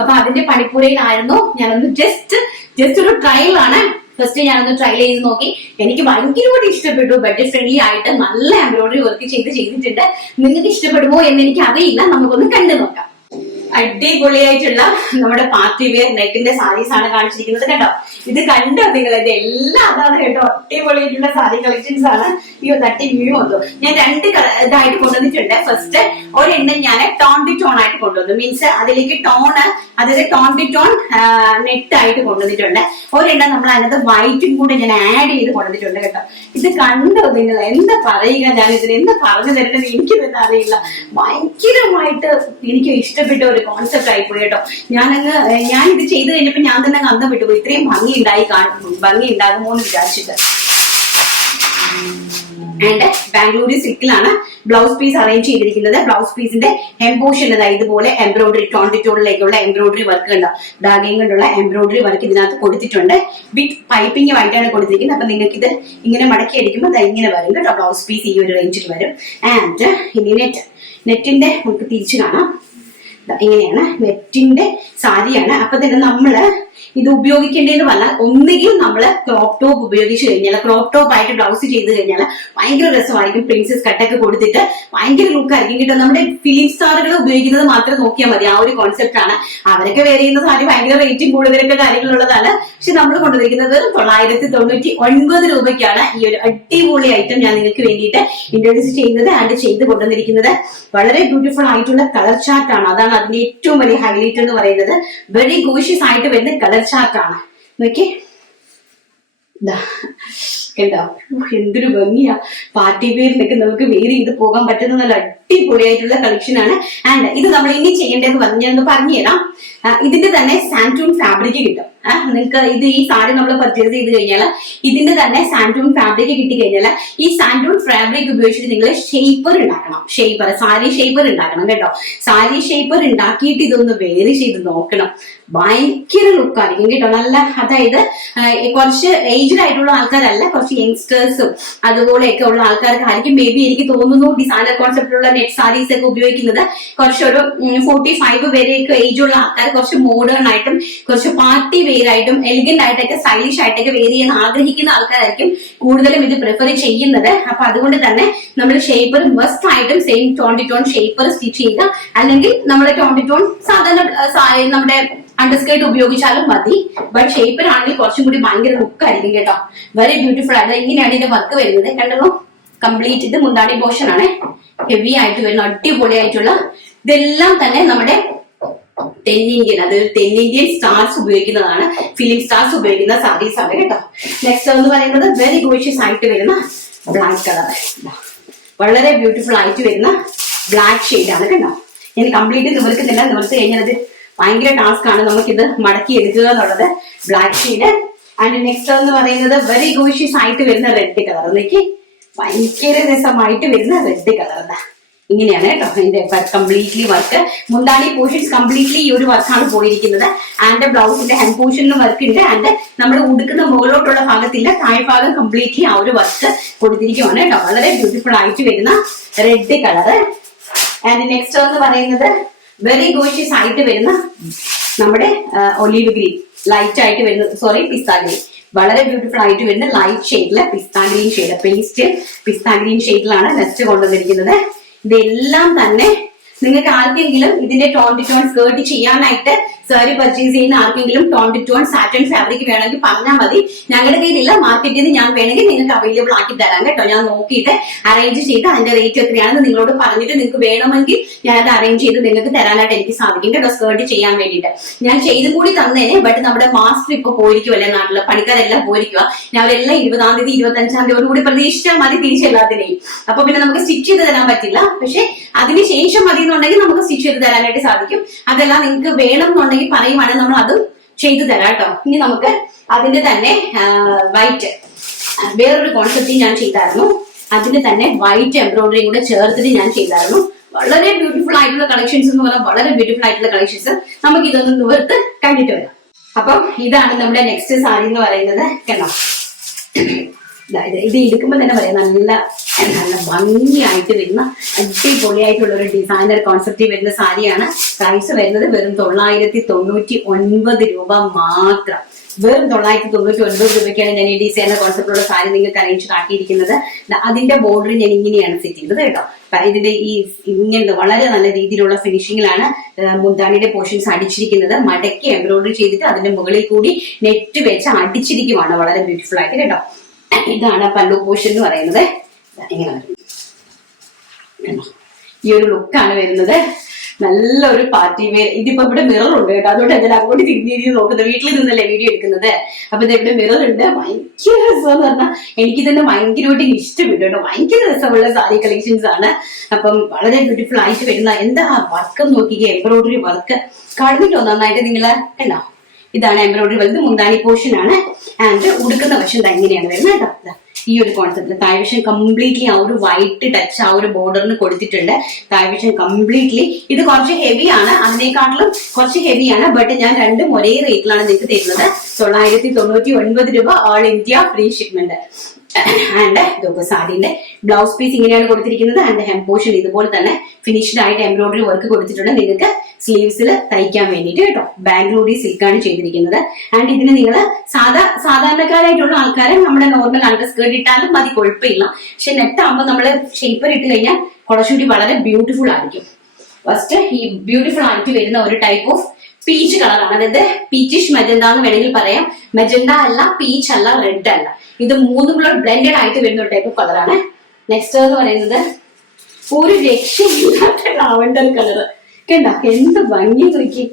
അപ്പൊ അതിന്റെ പണിപ്പുരയിലായിരുന്നു. ഞാനൊന്ന് ജസ്റ്റ് ഒരു ട്രയൽ ആണ്. ഫസ്റ്റ് ഞാനൊന്ന് ട്രയൽ ചെയ്ത് നോക്കി. എനിക്ക് ഭയങ്കരമായിട്ട് ഇഷ്ടപ്പെട്ടു. ബഡ്ജറ്റ് ഫ്രണ്ട്ലി ആയിട്ട് നല്ല എംബ്രോയിഡറി വർക്ക് ചെയ്തിട്ടുണ്ട്. നിങ്ങൾക്ക് ഇഷ്ടപ്പെടുമോ എന്ന് എനിക്ക് അറിയില്ല. നമുക്കൊന്ന് കണ്ടു നോക്കാം. അടിപൊളിയായിട്ടുള്ള നമ്മുടെ പാർട്ടി വെയർ നെറ്റിന്റെ സാരീസ് ആണ് കാണിച്ചിരിക്കുന്നത് കേട്ടോ. ഇത് കണ്ടോ നിങ്ങൾ? ഇത് എല്ലാം അതാണ് കേട്ടോ. അടിപൊളിയായിട്ടുള്ള സാരി കളക്ഷൻസ് ആണ്. തട്ടി വീഴുമോ. ഞാൻ 2 ഇതായിട്ട് കൊണ്ടുവന്നിട്ടുണ്ട്. ഫസ്റ്റ് ഒരെണ്ണം ഞാൻ ടോൺ ആയിട്ട് കൊണ്ടുവന്നു. മീൻസ് അതിലേക്ക് അതായത് ടോൺ നെറ്റ് ആയിട്ട് കൊണ്ടുവന്നിട്ടുണ്ട്. ഒരെണ്ണം നമ്മൾ അതിനകത്ത് വൈറ്റും കൂടെ ഞാൻ ആഡ് ചെയ്ത് കൊണ്ടുവന്നിട്ടുണ്ട് കേട്ടോ. ഇത് കണ്ടോ നിങ്ങൾ? എന്താ പറയുക, ഞാൻ ഇതിന് എന്താ പറഞ്ഞു തരുന്നത് എനിക്ക് തന്നെ അറിയില്ല. ഭയങ്കരമായിട്ട് എനിക്ക് ഇഷ്ടപ്പെട്ട ഒരു കോൺസെപ്റ്റ് ആയിപ്പോയി കേട്ടോ. ഞാൻ ഇത് ചെയ്ത് കഴിഞ്ഞപ്പോ ഞാൻ തന്നെ അന്തം വിട്ടുപോയി. ഇത്രയും ഭംഗി ഉണ്ടാകുമോ എന്ന് വിചാരിച്ചിട്ട്. ആൻഡ് ബാംഗ്ലൂരി സിൽക്കിലാണ് ബ്ലൗസ് പീസ് അറേഞ്ച് ചെയ്തിരിക്കുന്നത്. ബ്ലൗസ് പീസിന്റെ എംബോഷൻ ഇതുപോലെ എംബ്രോയിഡറി ടോണ്ടിറ്റോളിലേക്കുള്ള എംബ്രോയിഡറി വർക്ക് ഉണ്ടോ, ഡാഗയും കൊണ്ടുള്ള എംബ്രോയിഡറി വർക്ക് ഇതിനകത്ത് കൊടുത്തിട്ടുണ്ട്. വിത്ത് പൈപ്പിംഗുമായിട്ടാണ് കൊടുത്തിരിക്കുന്നത്. അപ്പൊ നിങ്ങൾക്ക് ഇത് ഇങ്ങനെ മടക്കി അടിക്കുമ്പോൾ ഇങ്ങനെ വരും കേട്ടോ. ബ്ലൗസ് പീസ് ഈ ഒരു റേഞ്ചിൽ വരും. ആൻഡ് ഇനി നെറ്റിന്റെ നമുക്ക് തിരിച്ചു കാണാം. ഇങ്ങനെയാണ് നെറ്റിന്റെ സാരിയാണ്. അപ്പൊ തന്നെ നമ്മള് ഇത് ഉപയോഗിക്കേണ്ടതെന്ന് പറഞ്ഞാൽ ഒന്നുകിൽ നമ്മള് ക്രോപ്പ് ടോപ്പ് ഉപയോഗിച്ച് കഴിഞ്ഞാൽ, ക്രോപ്പ് ടോപ്പ് ആയിട്ട് ബ്ലൗസ് ചെയ്ത് കഴിഞ്ഞാൽ ഭയങ്കര രസമായിരിക്കും. പ്രിൻസസ് കട്ടൊക്കെ കൊടുത്തിട്ട് ഭയങ്കര ലുക്ക് ആയിരിക്കും കേട്ടോ. നമ്മുടെ ഫിലിം സ്റ്റാറുകൾ ഉപയോഗിക്കുന്നത് മാത്രം നോക്കിയാൽ മതി. ആ ഒരു കോൺസെപ്റ്റ് ആണ്. അവരൊക്കെ വേറെ ചെയ്യുന്ന സാരി ഭയങ്കര റേറ്റും കൂടുതലൊക്കെ കാര്യങ്ങളുള്ളതാണ്. പക്ഷെ നമ്മൾ കൊണ്ടുവന്നിരിക്കുന്നത് 999 രൂപയ്ക്കാണ് ഈ ഒരു അടിപൊളി ഐറ്റം ഞാൻ നിങ്ങൾക്ക് വേണ്ടിയിട്ട് ഇൻട്രൊഡ്യൂസ് ചെയ്യുന്നത് ആൻഡ് ചെയ്ത് കൊണ്ടുവന്നിരിക്കുന്നത്. വളരെ ബ്യൂട്ടിഫുൾ ആയിട്ടുള്ള കളർ ചാർട്ട് ആണ്. അതാണ് അതിന്റെ ഏറ്റവും വലിയ ഹൈലൈറ്റ് എന്ന് പറയുന്നത്. വെരി ഗോഷ്യസ് ആയിട്ട് വരുന്ന കളർ ചാർട്ട് ആണ്. നോക്കി കേട്ടോ, എന്തൊരു ഭംഗിയാ. പാർട്ടി വെയറിനൊക്കെ നമുക്ക് വെയർ ചെയ്ത് പോകാൻ പറ്റുന്ന നല്ല അടിപൊളിയായിട്ടുള്ള കളക്ഷൻ ആണ്. ആൻഡ് ഇത് നമ്മൾ ഇനി ചെയ്യേണ്ടതെന്ന് ഞാനൊന്ന് പറഞ്ഞുതരാം. ഇതിന്റെ തന്നെ സാൻറ്റൂൺ ഫാബ്രിക് കിട്ടും. നിങ്ങൾക്ക് ഇത് ഈ സാരി നമ്മൾ പർച്ചേസ് ചെയ്ത് കഴിഞ്ഞാൽ ഇതിന്റെ തന്നെ സാൻറ്റൂൺ ഫാബ്രിക് കിട്ടി കഴിഞ്ഞാൽ ഈ സാൻറ്റൂൺ ഫാബ്രിക് ഉപയോഗിച്ചിട്ട് നിങ്ങൾ ഷേപ്പർ ഉണ്ടാക്കണം. സാരി ഷേപ്പർ ഉണ്ടാക്കണം കേട്ടോ. സാരി ഷേപ്പർ ഉണ്ടാക്കിയിട്ട് ഇതൊന്ന് വെയർ ചെയ്ത് നോക്കണം. ഭയങ്കര ലുക്കായിരിക്കും കേട്ടോ. നല്ല, അതായത് കുറച്ച് ഏജ്ഡ് ആയിട്ടുള്ള ആൾക്കാരല്ല, കുറച്ച് യങ്സ്റ്റേഴ്സും അതുപോലെയൊക്കെ ഉള്ള ആൾക്കാർക്കായിരിക്കും മേ ബി എനിക്ക് തോന്നുന്നു ഡിസൈനർ കോൺസെപ്റ്റിലുള്ള നെറ്റ് സാരീസ് ഒക്കെ ഉപയോഗിക്കുന്നത്. കുറച്ചൊരു 45 വരെയൊക്കെ ഏജ് ഉള്ള ആൾക്കാർ കുറച്ച് മോഡേൺ ആയിട്ടും കുറച്ച് പാർട്ടി വെയർ ആയിട്ടും എലിഗന്റ് ആയിട്ടൊക്കെ സ്റ്റൈലിഷ് ആയിട്ടൊക്കെ വെയർ ചെയ്യാൻ ആഗ്രഹിക്കുന്ന ആൾക്കാരായിരിക്കും കൂടുതലും ഇത് പ്രിഫർ ചെയ്യുന്നത്. അപ്പൊ അതുകൊണ്ട് തന്നെ നമ്മൾ ഷേപ്പർ മസ്റ്റ് ആയിട്ടും സെയിം ടോൺ ഷേപ്പർ സ്റ്റിച്ച് ചെയ്യുക. അല്ലെങ്കിൽ നമ്മുടെ ടോൺ സാധാരണ നമ്മുടെ അണ്ടർസ്കേർട്ട് ഉപയോഗിച്ചാലും മതി. ബട്ട് ഷേപ്പർ ആണെങ്കിൽ കുറച്ചും കൂടി ഭയങ്കര ലുക്കായിരിക്കും കേട്ടോ. വെരി ബ്യൂട്ടിഫുൾ ആയിട്ട് ഇങ്ങനെയാണ് ഇതിന്റെ വർക്ക് വരുന്നത്. കണ്ടല്ലോ, കംപ്ലീറ്റ് ഇത് മുന്താണി പോർഷൻ ആണ്. ഹെവി ആയിട്ട് വരുന്ന അടിപൊളിയായിട്ടുള്ള ഇതെല്ലാം തന്നെ നമ്മുടെ തെന്നിന്ത്യൻ, അതായത് തെന്നിന്ത്യൻ സ്റ്റാർസ് ഉപയോഗിക്കുന്നതാണ്, ഫിലിം സ്റ്റാർസ് ഉപയോഗിക്കുന്ന സാരീസ് ആണ് കേട്ടോ. നെക്സ്റ്റ് എന്ന് പറയുന്നത് വെരി ഗോഷ്യസ് ആയിട്ട് വരുന്ന ബ്ലാക്ക് കളർ, വളരെ ബ്യൂട്ടിഫുൾ ആയിട്ട് വരുന്ന ബ്ലാക്ക് ഷെയ്ഡ് ആണ് കേട്ടോ. ഞാൻ കംപ്ലീറ്റ് നിവർക്കുന്നില്ല, നിവർത്തി കഴിഞ്ഞാൽ അത് ഭയങ്കര ടാസ്ക് ആണ് നമുക്കിത് മടക്കി എടുക്കുക എന്നുള്ളത്. Black shade. ആൻഡ് നെക്സ്റ്റ് എന്ന് പറയുന്നത് വെരി ഗോഷ്യസ് ആയിട്ട് വരുന്ന റെഡ് കളർ. എന്നേക്ക് ഭയങ്കര രസമായിട്ട് വരുന്ന റെഡ് കളർ. എന്താ ഇങ്ങനെയാണ് കേട്ടോ അതിന്റെ കംപ്ലീറ്റ്ലി വർക്ക്. മുന്താണി പോർഷൻസ് കംപ്ലീറ്റ്ലി ഈ ഒരു വർക്കാണ് പോയിരിക്കുന്നത്. ആൻഡ് ബ്ലൗസിന്റെ ഹാൻഡ് പോർഷനിലും വർക്ക് ഉണ്ട്. ആൻഡ് നമ്മൾ ഉടുക്കുന്ന മുകളിലോട്ടുള്ള ഭാഗത്തില്ല, താഴ്ഭാഗം കംപ്ലീറ്റ്ലി ആ ഒരു വർക്ക് കൊടുത്തിരിക്കുവാണ് കേട്ടോ. വളരെ ബ്യൂട്ടിഫുൾ ആയിട്ട് വരുന്ന റെഡ് കളർ. ആൻഡ് നെക്സ്റ്റ് എന്ന് പറയുന്നത് വെരി ഗോഷ്യസ് ആയിട്ട് വരുന്ന നമ്മുടെ ഒലീവ് ഗ്രീൻ, ലൈറ്റ് ആയിട്ട് വരുന്ന പിസ്ത ഗ്രീൻ. വളരെ ബ്യൂട്ടിഫുൾ ആയിട്ട് വരുന്ന ലൈറ്റ് ഷെയ്ഡില് പിസ്ത ഗ്രീൻ ഷെയ്ഡ്, പേസ്റ്റ് പിസ്ത ഗ്രീൻ ഷെയ്ഡിലാണ് നെക്സ്റ്റ് കൊണ്ടുവന്നിരിക്കുന്നത്. ഇതെല്ലാം തന്നെ നിങ്ങൾക്ക് ആർക്കെങ്കിലും ഇതിന്റെ ടോൺ സ്കേർട്ട് ചെയ്യാനായിട്ട് സാരി പർച്ചേസ് ചെയ്യുന്ന ആർക്കെങ്കിലും ടോൺ സാറ്റൻ ഫാബ്രിക് വേണമെങ്കിൽ പറഞ്ഞാൽ മതി. ഞങ്ങളുടെ കയ്യിലില്ല, മാർക്കറ്റിൽ നിന്ന് ഞാൻ വേണമെങ്കിൽ നിങ്ങൾക്ക് അവൈലബിൾ ആക്കി തരാം കേട്ടോ. ഞാൻ നോക്കിയിട്ട് അറേഞ്ച് ചെയ്ത് അതിന്റെ റേറ്റ് എത്രയാണെന്ന് നിങ്ങളോട് പറഞ്ഞിട്ട് നിങ്ങൾക്ക് വേണമെങ്കിൽ ഞാനത് അറേഞ്ച് ചെയ്ത് നിങ്ങൾക്ക് തരാനായിട്ട് എനിക്ക് സാധിക്കും കേട്ടോ. സ്കേർട്ട് ചെയ്യാൻ വേണ്ടിയിട്ട് ഞാൻ ചെയ്തും കൂടി തന്നേനെ. ബട്ട് നമ്മുടെ മാസ്റ്റർ ഇപ്പൊ പോയിരിക്കുമല്ലേ നാട്ടില്, പണിക്കാരെല്ലാം പോയിരിക്കുക. ഞാൻ അവരെല്ലാം 20-ാം തീയതി 25-ാം തീയതിയോട് കൂടി പ്രതീക്ഷിച്ചാൽ മതി തിരിച്ചെല്ലാത്തിനെയും. അപ്പൊ പിന്നെ നമുക്ക് സ്റ്റിച്ച് ചെയ്ത് തരാൻ പറ്റില്ല. പക്ഷെ അതിനുശേഷം മതി എന്നുണ്ടെങ്കിൽ നമുക്ക് സ്റ്റിച്ച് ചെയ്ത് തരാനായിട്ട് സാധിക്കും. അതെല്ലാം നിങ്ങൾക്ക് വേണം എന്നുണ്ടെങ്കിൽ പറയുവാണെങ്കിൽ നമ്മൾ അതും ചെയ്തു തരാം കേട്ടോ. ഇനി നമുക്ക് അതിന്റെ തന്നെ വൈറ്റ് വേറൊരു കോൺസെപ്റ്റ് ഞാൻ ചെയ്തായിരുന്നു. അതിന്റെ തന്നെ വൈറ്റ് എംബ്രോയിഡറി കൂടെ ചേർത്തിട്ട് ഞാൻ ചെയ്തായിരുന്നു. വളരെ ബ്യൂട്ടിഫുൾ ആയിട്ടുള്ള കളക്ഷൻസ് എന്ന് പറഞ്ഞാൽ വളരെ ബ്യൂട്ടിഫുൾ ആയിട്ടുള്ള കളക്ഷൻസ്. നമുക്ക് ഇതൊന്ന് നിവർത്ത് കണ്ടിട്ട് വരാം. അപ്പം ഇതാണ് നമ്മുടെ നെക്സ്റ്റ് സാരി എന്ന് പറയുന്നത്. കണ്ടോ, ഇത് എടുക്കുമ്പോൾ തന്നെ പറയാം നല്ല ഭംഗിയായിട്ട് വരുന്ന അടിപൊളിയായിട്ടുള്ള ഒരു ഡിസൈനർ കോൺസെപ്റ്റ് വരുന്ന സാരിയാണ്. പ്രൈസ് വരുന്നത് വെറും 999 രൂപ മാത്രം. വെറും 999 രൂപയ്ക്കാണ് ഞാൻ ഈ ഡിസൈനർ കോൺസെപ്റ്റുള്ള സാരി നിങ്ങൾക്ക് അറേഞ്ച് ആക്കിയിരിക്കുന്നത്. അതിന്റെ ബോർഡർ ഞാൻ ഇങ്ങനെയാണ് സെറ്റ് ചെയ്തത് കേട്ടോ. ഇതിന്റെ ഈ ഇങ്ങനത്തെ വളരെ നല്ല രീതിയിലുള്ള ഫിനിഷിങ്ങിലാണ് മുന്താണിയുടെ പോർഷൻസ് അടിച്ചിരിക്കുന്നത്. മടക്കി എംബ്രോയിഡറി ചെയ്തിട്ട് അതിന്റെ മുകളിൽ കൂടി നെറ്റ് വെച്ച് അടിച്ചിരിക്കുവാണ് വളരെ ബ്യൂട്ടിഫുൾ ആയിട്ട് കേട്ടോ. ഇതാണ് പല്ലു പോർഷൻ എന്ന് പറയുന്നത്. ഇങ്ങനെ ഈ ഒരു ലുക്കാണ് വരുന്നത്. നല്ലൊരു പാർട്ടി വെയർ. ഇതിപ്പോ ഇവിടെ മിറർ ഉണ്ട് കേട്ടോ, അതുകൊണ്ട് ഞാൻ അങ്ങോട്ട് തിരിഞ്ഞ് നോക്കുന്നത്. വീട്ടിൽ നിന്നല്ലേ വീഡിയോ എടുക്കുന്നത്. അപ്പൊ ഇത് ഇവിടെ മിറർ ഉണ്ട്. ഭയങ്കര രസം എന്ന് പറഞ്ഞാൽ എനിക്ക് തന്നെ ഭയങ്കരമായിട്ട് ഇഷ്ടപ്പെട്ടു കേട്ടോ. ഭയങ്കര രസമുള്ള സാരി കളക്ഷൻസ് ആണ്. അപ്പം വളരെ ബ്യൂട്ടിഫുൾ ആയിട്ട് വരുന്ന എന്താ വർക്ക് നോക്കിക്കുക, എംബ്രോയിഡറി വർക്ക് കടന്നിട്ടോ നന്നായിട്ട്. നിങ്ങൾ കണ്ടോ, ഇതാണ് എംബ്രോയിഡറി വരുന്നത്. മുന്താണി പോർഷൻ ആണ്. ആൻഡ് ഉടുക്കുന്ന വശം ഇങ്ങനെയാണ് വരുന്നത് കേട്ടോ. ഈ ഒരു കോൺസെപ്റ്റ് താഴ്വശം കംപ്ലീറ്റ്ലി ആ ഒരു വൈറ്റ് ടച്ച് ആ ഒരു ബോർഡറിന് കൊടുത്തിട്ടുണ്ട്. താഴ്വശം കംപ്ലീറ്റ്ലി ഇത് കുറച്ച് ഹെവിയാണ്, അതിനേക്കാട്ടിലും കുറച്ച് ഹെവിയാണ്. ബട്ട് ഞാൻ രണ്ടും ഒരേ റേറ്റിലാണ് നിങ്ങൾക്ക് തരുന്നത്. 999 രൂപ, all India free shipment. And സാരിന്റെ ബ്ലൗസ് പീസ് ഇങ്ങനെയാണ് കൊടുത്തിരിക്കുന്നത്. ആൻഡ് ഹെം പോർഷൻ ഇതുപോലെ തന്നെ ഫിനിഷ്ഡ് ആയിട്ട് എംബ്രോയിഡറി വർക്ക് കൊടുത്തിട്ടുണ്ട് നിങ്ങൾക്ക് സ്ലീവ്സിൽ തയ്ക്കാൻ വേണ്ടിയിട്ട് കേട്ടോ. ബാംഗ്ലൂരി സിൽക്കാണ് ചെയ്തിരിക്കുന്നത്. ആൻഡ് ഇതിന് നിങ്ങൾ സാധാരണക്കാരായിട്ടുള്ള ആൾക്കാരെ നമ്മുടെ നോർമൽ അണ്ടർ സ്കേർട്ട് ഇട്ടാലും മതി, കുഴപ്പമില്ല. പക്ഷെ നെറ്റ് ആകുമ്പോൾ നമ്മൾ ഷേപ്പർ ഇട്ട് കഴിഞ്ഞാൽ കുറച്ചുകൂടി വളരെ ബ്യൂട്ടിഫുൾ ആയിരിക്കും. ഫസ്റ്റ് ഈ ബ്യൂട്ടിഫുൾ ആയിട്ട് വരുന്ന ഒരു ടൈപ്പ് ഓഫ് പീച്ച് കളറാണ്. അതായത് പീച്ചിഷ് മെജന്ത എന്ന് വേണമെങ്കിൽ പറയാം. മെജന്ത അല്ല, പീച്ച് അല്ല, റെഡ് അല്ല. ഇത് മൂന്നും കൂടെ ബ്ലെൻഡഡ് ആയിട്ട് വരുന്ന ഒരു ടൈപ്പ് കളറാണ്. നെക്സ്റ്റ് എന്ന് പറയുന്നത് ഒരു രക്ഷയില്ലാത്ത ലാവണ്ടർ കളർ. കേട്ടോ, എന്ത് ഭംഗി നോക്കി,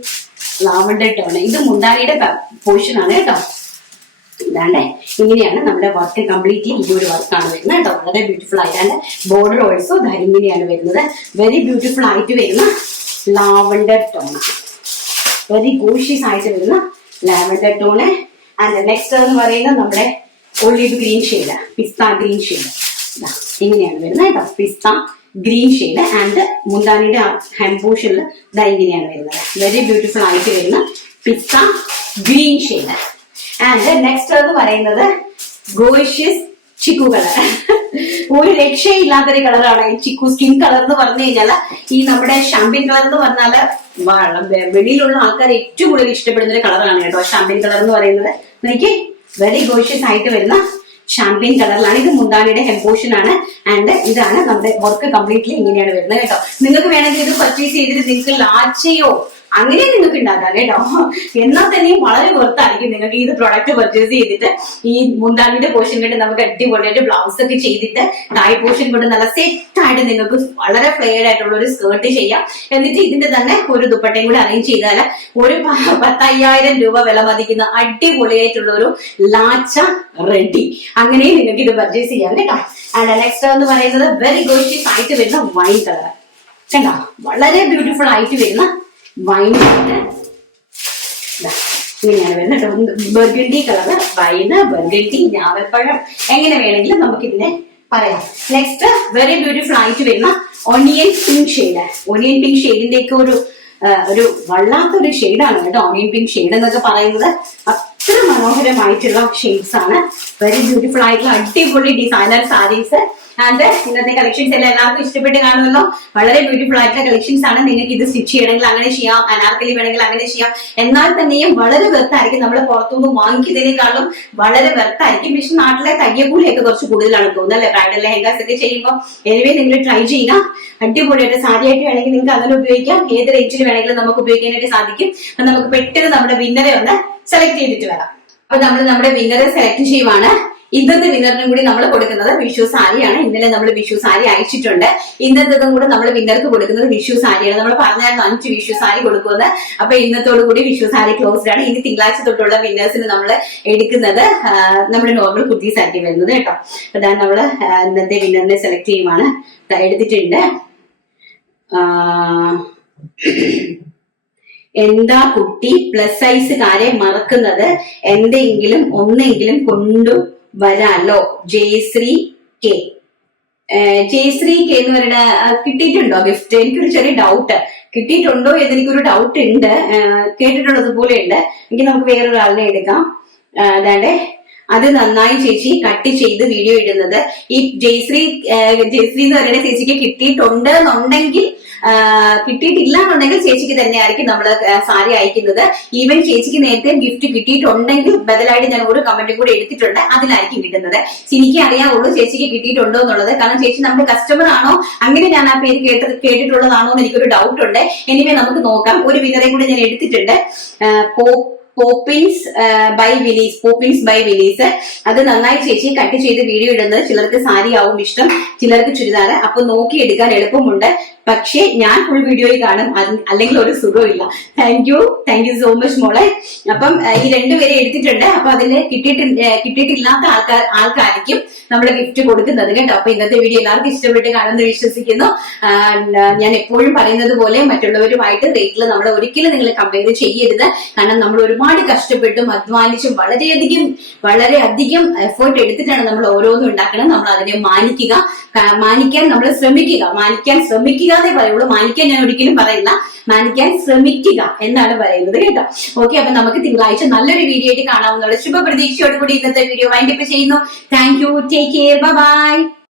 ലാവണ്ടർ ടോണ്. ഇത് മുന്താണിയുടെ പോർഷൻ ആണ് കേട്ടോ. ഇതാണ്ടേ ഇങ്ങനെയാണ് നമ്മുടെ വർക്ക് കംപ്ലീറ്റ്ലി ഈ ഒരു വർക്കാണ് വരുന്നത് കേട്ടോ. വളരെ ബ്യൂട്ടിഫുൾ ആയിട്ടാണ്. ബോർഡർ ഓൾസോ ഇങ്ങനെയാണ് വരുന്നത്. വെരി ബ്യൂട്ടിഫുൾ ആയിട്ട് വരുന്ന ലാവണ്ടർ ടോണ്. വെരി ഗോഷ്യസ് ആയിട്ട് വരുന്ന ലാവൻഡർ ടോണ്. ആൻഡ് നെക്സ്റ്റ് എന്ന് പറയുന്നത് നമ്മുടെ ഒലിവ് ഗ്രീൻ ഷെയ്ഡ്, പിസ്ത ഗ്രീൻ ഷെയ്ഡ്. ഇങ്ങനെയാണ് വരുന്നത് കേട്ടോ, പിസ്ത ഗ്രീൻ ഷെയ്ഡ്. ആൻഡ് മുന്താനിയുടെ ഹെം പോർഷനിൽ ഇതാ ഇങ്ങനെയാണ് വരുന്നത്. വെരി ബ്യൂട്ടിഫുൾ ആയിട്ട് വരുന്ന പിസ്ത ഗ്രീൻ ഷെയ്ഡ്. ആൻഡ് നെക്സ്റ്റ് എന്ന് പറയുന്നത് ഗോഷ്യസ് ചിക്കു കളർ. ഒരു രക്ഷയില്ലാത്തൊരു കളറാണ് ഈ ചിക്കു. സ്കിൻ കളർ എന്ന് പറഞ്ഞു കഴിഞ്ഞാല് ഈ നമ്മുടെ ഷാമ്പിൻ കളർ എന്ന് പറഞ്ഞാല് വെളിയിലുള്ള ആൾക്കാർ ഏറ്റവും കൂടുതൽ ഇഷ്ടപ്പെടുന്ന ഒരു കളറാണ് കേട്ടോ ഷാമ്പിൻ കളർ എന്ന് പറയുന്നത്. എനിക്ക് വെരി ഗോഷ്യസ് ആയിട്ട് വരുന്ന ഷാമ്പിൻ കളറിലാണ്. ഇത് മുന്താനിയുടെ ഹെംപോഷൻ ആണ്. ആൻഡ് ഇതാണ് നമ്മുടെ വർക്ക് കംപ്ലീറ്റ്ലി ഇങ്ങനെയാണ് വരുന്നത് കേട്ടോ. നിങ്ങൾക്ക് വേണമെങ്കിൽ ഇത് പർച്ചേസ് ചെയ്തിട്ട് നിങ്ങൾക്ക് ലാച്ചയോ അങ്ങനെ നിങ്ങൾക്ക് ഉണ്ടാക്കാം കേട്ടോ. എന്നാൽ തന്നെയും വളരെ വെറുത്തായിരിക്കും നിങ്ങൾക്ക് ഈ പ്രോഡക്റ്റ് പർച്ചേസ് ചെയ്തിട്ട് ഈ മുന്താണിയുടെ പോർഷൻ കൊണ്ട് നമുക്ക് അടിപൊളിയായിട്ട് ബ്ലൗസ് ഒക്കെ ചെയ്തിട്ട് തായ് പോർഷൻ കൊണ്ട് നല്ല സെറ്റ് ആയിട്ട് നിങ്ങൾക്ക് വളരെ ഫ്ലെയർഡ് ആയിട്ടുള്ള ഒരു സ്കേർട്ട് ചെയ്യാം. എന്നിട്ട് ഇതിന്റെ തന്നെ ഒരു ദുപ്പട്ടയും കൂടി അറേഞ്ച് ചെയ്താൽ ഒരു 10,000 രൂപ വില മതിക്കുന്ന അടിപൊളിയായിട്ടുള്ള ഒരു ലാച്ച റെഡി. അങ്ങനെയും നിങ്ങൾക്ക് ഇത് പർച്ചേസ് ചെയ്യാം കേട്ടോ. ആൻഡ് നെക്സ്റ്റ് എന്ന് പറയുന്നത് വെരി ഗോഷ്യസ് ആയിട്ട് വരുന്ന വൈൻ കളർ കണ്ടോ, വളരെ ബ്യൂട്ടിഫുൾ ആയിട്ട് വരുന്ന വൈൻ ഇങ്ങനെയാണ് വരുന്നത്. ബർഗണ്ടി കളറ്, വൈന്, ബർഗണ്ടി, ഞാവൽപ്പഴം എങ്ങനെ വേണമെങ്കിലും നമുക്ക് ഇതിനെ പറയാം. നെക്സ്റ്റ് വെരി ബ്യൂട്ടിഫുൾ ആയിട്ട് വരുന്ന onion pink shade. Onion pink ഷെയ്ഡിന്റെ ഒക്കെ ഒരു വല്ലാത്തൊരു ഷെയ്ഡാണ് കേട്ടോ. ഓണിയൻ പിങ്ക് ഷെയ്ഡ് എന്നൊക്കെ പറയുന്നത് അത്ര മനോഹരമായിട്ടുള്ള ഷെയ്ഡ്സ് ആണ്. വെരി ബ്യൂട്ടിഫുൾ ആയിട്ടുള്ള അടിപൊളി ഡിസൈനർ സാരീസ്. ആൻഡ് ഇന്നത്തെ കളക്ഷൻസ് എല്ലാം എല്ലാവർക്കും ഇഷ്ടപ്പെട്ട് കാണുമല്ലോ. വളരെ ബ്യൂട്ടിഫുൾ ആയിട്ടുള്ള കളക്ഷൻസ് ആണ്. നിങ്ങൾക്ക് ഇത് സ്റ്റിച്ച് ചെയ്യണമെങ്കിൽ അങ്ങനെ ചെയ്യാം, അനാർക്കലി വേണമെങ്കിൽ അങ്ങനെ ചെയ്യാം. എന്നാൽ തന്നെയും വളരെ വെർത്തായിരിക്കും. നമ്മൾ പുറത്തുനിന്ന് വാങ്ങിക്കുന്നതിനേക്കാളും വളരെ വെർത്തായിരിക്കും. പക്ഷെ നാട്ടിലെ തയ്യക്കൂലിയൊക്കെ കുറച്ച് കൂടുതലാണ് തോന്നുന്നത് അല്ലെ ബ്രൈഡൽ ലെഹങ്കാസ് ഒക്കെ ചെയ്യുമ്പോൾ. എനിവേ നിങ്ങൾ ട്രൈ ചെയ്യുക. അടിപൊളിയായിട്ട് സാരി ആയിട്ട് വേണമെങ്കിൽ നിങ്ങൾക്ക് അങ്ങനെ ഉപയോഗിക്കാം. ഏത് റേഞ്ചിൽ വേണമെങ്കിലും നമുക്ക് ഉപയോഗിക്കാനായിട്ട് സാധിക്കും. അപ്പൊ നമുക്ക് പെട്ടെന്ന് നമ്മുടെ വിന്നറെ ഒന്ന് സെലക്ട് ചെയ്തിട്ട് വരാം. അപ്പൊ നമ്മൾ നമ്മുടെ വിന്നറെ സെലക്ട് ചെയ്യുവാണ്. ഇന്നത്തെ വിന്നറിനും കൂടി നമ്മൾ കൊടുക്കുന്നത് വിഷു സാരിയാണ്. ഇന്നലെ നമ്മൾ വിഷു സാരി അയച്ചിട്ടുണ്ട്. ഇന്നത്തേതും കൂടെ നമ്മൾ വിന്നർക്ക് കൊടുക്കുന്നത് വിഷു സാരിയാണ്. നമ്മൾ പറഞ്ഞായിരുന്നു 5 വിഷു സാരി കൊടുക്കുമെന്ന്. അപ്പൊ ഇന്നത്തോടു കൂടി വിഷു സാരി ക്ലോസ്ഡ് ആണ്. ഇനി തിങ്കളാഴ്ച തൊട്ടുള്ള വിന്നേഴ്സിന് നമ്മൾ എടുക്കുന്നത് നമ്മുടെ നോർമൽ കുർത്തീസ് ആയിരിക്കും വരുന്നത് കേട്ടോ. അതാണ് നമ്മള് ഇന്നത്തെ വിന്നറിനെ സെലക്ട് ചെയ്യുവാണ്. എടുത്തിട്ടുണ്ട്. എന്താ കുട്ടി പ്ലസ് സൈസുകാരെ മറക്കുന്നത്, എന്തെങ്കിലും ഒന്നെങ്കിലും കൊണ്ടു വരാലോ. ജയശ്രീ കെ. ജയശ്രീ കെ എന്ന് പറയുന്ന കിട്ടിയിട്ടുണ്ടോ ഗിഫ്റ്റ്? എനിക്കൊരു ചെറിയ ഡൗട്ട്. കിട്ടിയിട്ടുണ്ടോ എന്ന് എനിക്കൊരു ഡൗട്ട് ഉണ്ട്. കേട്ടിട്ടുള്ളത് പോലെ ഉണ്ട്. എനിക്ക് നമുക്ക് വേറൊരാളിനെ എടുക്കാം. അതാണ്ട് അത് നന്നായി ചേച്ചി കട്ട് ചെയ്ത് വീഡിയോ ഇടുന്നത്. ഈ ജയശ്രീ എന്ന് പറയുന്ന ചേച്ചിക്ക് കിട്ടിയിട്ടുണ്ട് എന്നുണ്ടെങ്കിൽ, കിട്ടിയിട്ടില്ല എന്നുണ്ടെങ്കിൽ ചേച്ചിക്ക് തന്നെയായിരിക്കും നമ്മൾ സാരി അയക്കുന്നത്. ഈവൻ ചേച്ചിക്ക് നേരത്തെ ഗിഫ്റ്റ് കിട്ടിയിട്ടുണ്ടെങ്കിൽ ബദലായിട്ട് ഞാൻ ഒരു കമന്റും കൂടി എടുത്തിട്ടുണ്ട്, അതിലായിരിക്കും കിട്ടുന്നത്. എനിക്ക് അറിയാവുള്ളൂ ചേച്ചിക്ക് കിട്ടിയിട്ടുണ്ടോ എന്നുള്ളത്. കാരണം ചേച്ചി നമ്മുടെ കസ്റ്റമർ ആണോ, അങ്ങനെ ഞാൻ ആ പേര് കേട്ടിട്ടുള്ളതാണോ എന്ന് എനിക്കൊരു ഡൗട്ട് ഉണ്ട്. എനിവേ നമുക്ക് നോക്കാം. ഒരു വിന്നറെ കൂടി ഞാൻ എടുത്തിട്ടുണ്ട്. Poppins by Vinees. അത് നന്നായി ചേച്ചി കട്ട് ചെയ്ത് വീഡിയോ ഇടുന്നത്. ചിലർക്ക് സാരി ആവും ഇഷ്ടം, ചിലർക്ക് ചുരിദാർ. അപ്പൊ നോക്കി എടുക്കാൻ എളുപ്പമുണ്ട്. പക്ഷേ ഞാൻ ഫുൾ വീഡിയോയിൽ കാണും, അല്ലെങ്കിൽ ഒരു സുഖമില്ല. താങ്ക് യു സോ മച്ച് മോളെ. അപ്പം ഈ 2 പേരെ എടുത്തിട്ടുണ്ട്. അപ്പൊ അതില് കിട്ടിയിട്ടില്ലാത്ത ആൾക്കാർക്കും നമ്മൾ ഗിഫ്റ്റ് കൊടുക്കുന്നത് കേട്ടോ. അപ്പൊ ഇന്നത്തെ വീഡിയോ എല്ലാവർക്കും ഇഷ്ടപ്പെട്ട് കാണുമെന്ന് വിശ്വസിക്കുന്നു. ഞാൻ എപ്പോഴും പറയുന്നത് പോലെ മറ്റുള്ളവരുമായിട്ട് റേറ്റിൽ നമ്മൾ ഒരിക്കലും നിങ്ങൾ കമ്പയർ ചെയ്യരുത്. കാരണം നമ്മൾ ഒരുപാട് കഷ്ടപ്പെട്ടും അധ്വാനിച്ചും വളരെയധികം എഫേർട്ട് എടുത്തിട്ടാണ് നമ്മൾ ഓരോന്നും ഉണ്ടാക്കണം. നമ്മൾ അതിനെ മാനിക്കാൻ നമ്മൾ ശ്രമിക്കുക എന്നേ പറയുള്ളൂ. മാനിക്കാൻ ഞാൻ ഒരിക്കലും പറയില്ല, മാനിക്കാൻ ശ്രമിക്കുക എന്നാണ് പറയുന്നത് കേട്ടോ. ഓക്കെ, അപ്പൊ നമുക്ക് തിങ്കളാഴ്ച നല്ലൊരു വീഡിയോ ആയിട്ട് കാണാവുന്ന ശുഭപ്രതീക്ഷയോടുകൂടി ഇന്നത്തെ വീഡിയോ വൈൻഡപ്പ് ചെയ്യുന്നു. Thank you, take care, by.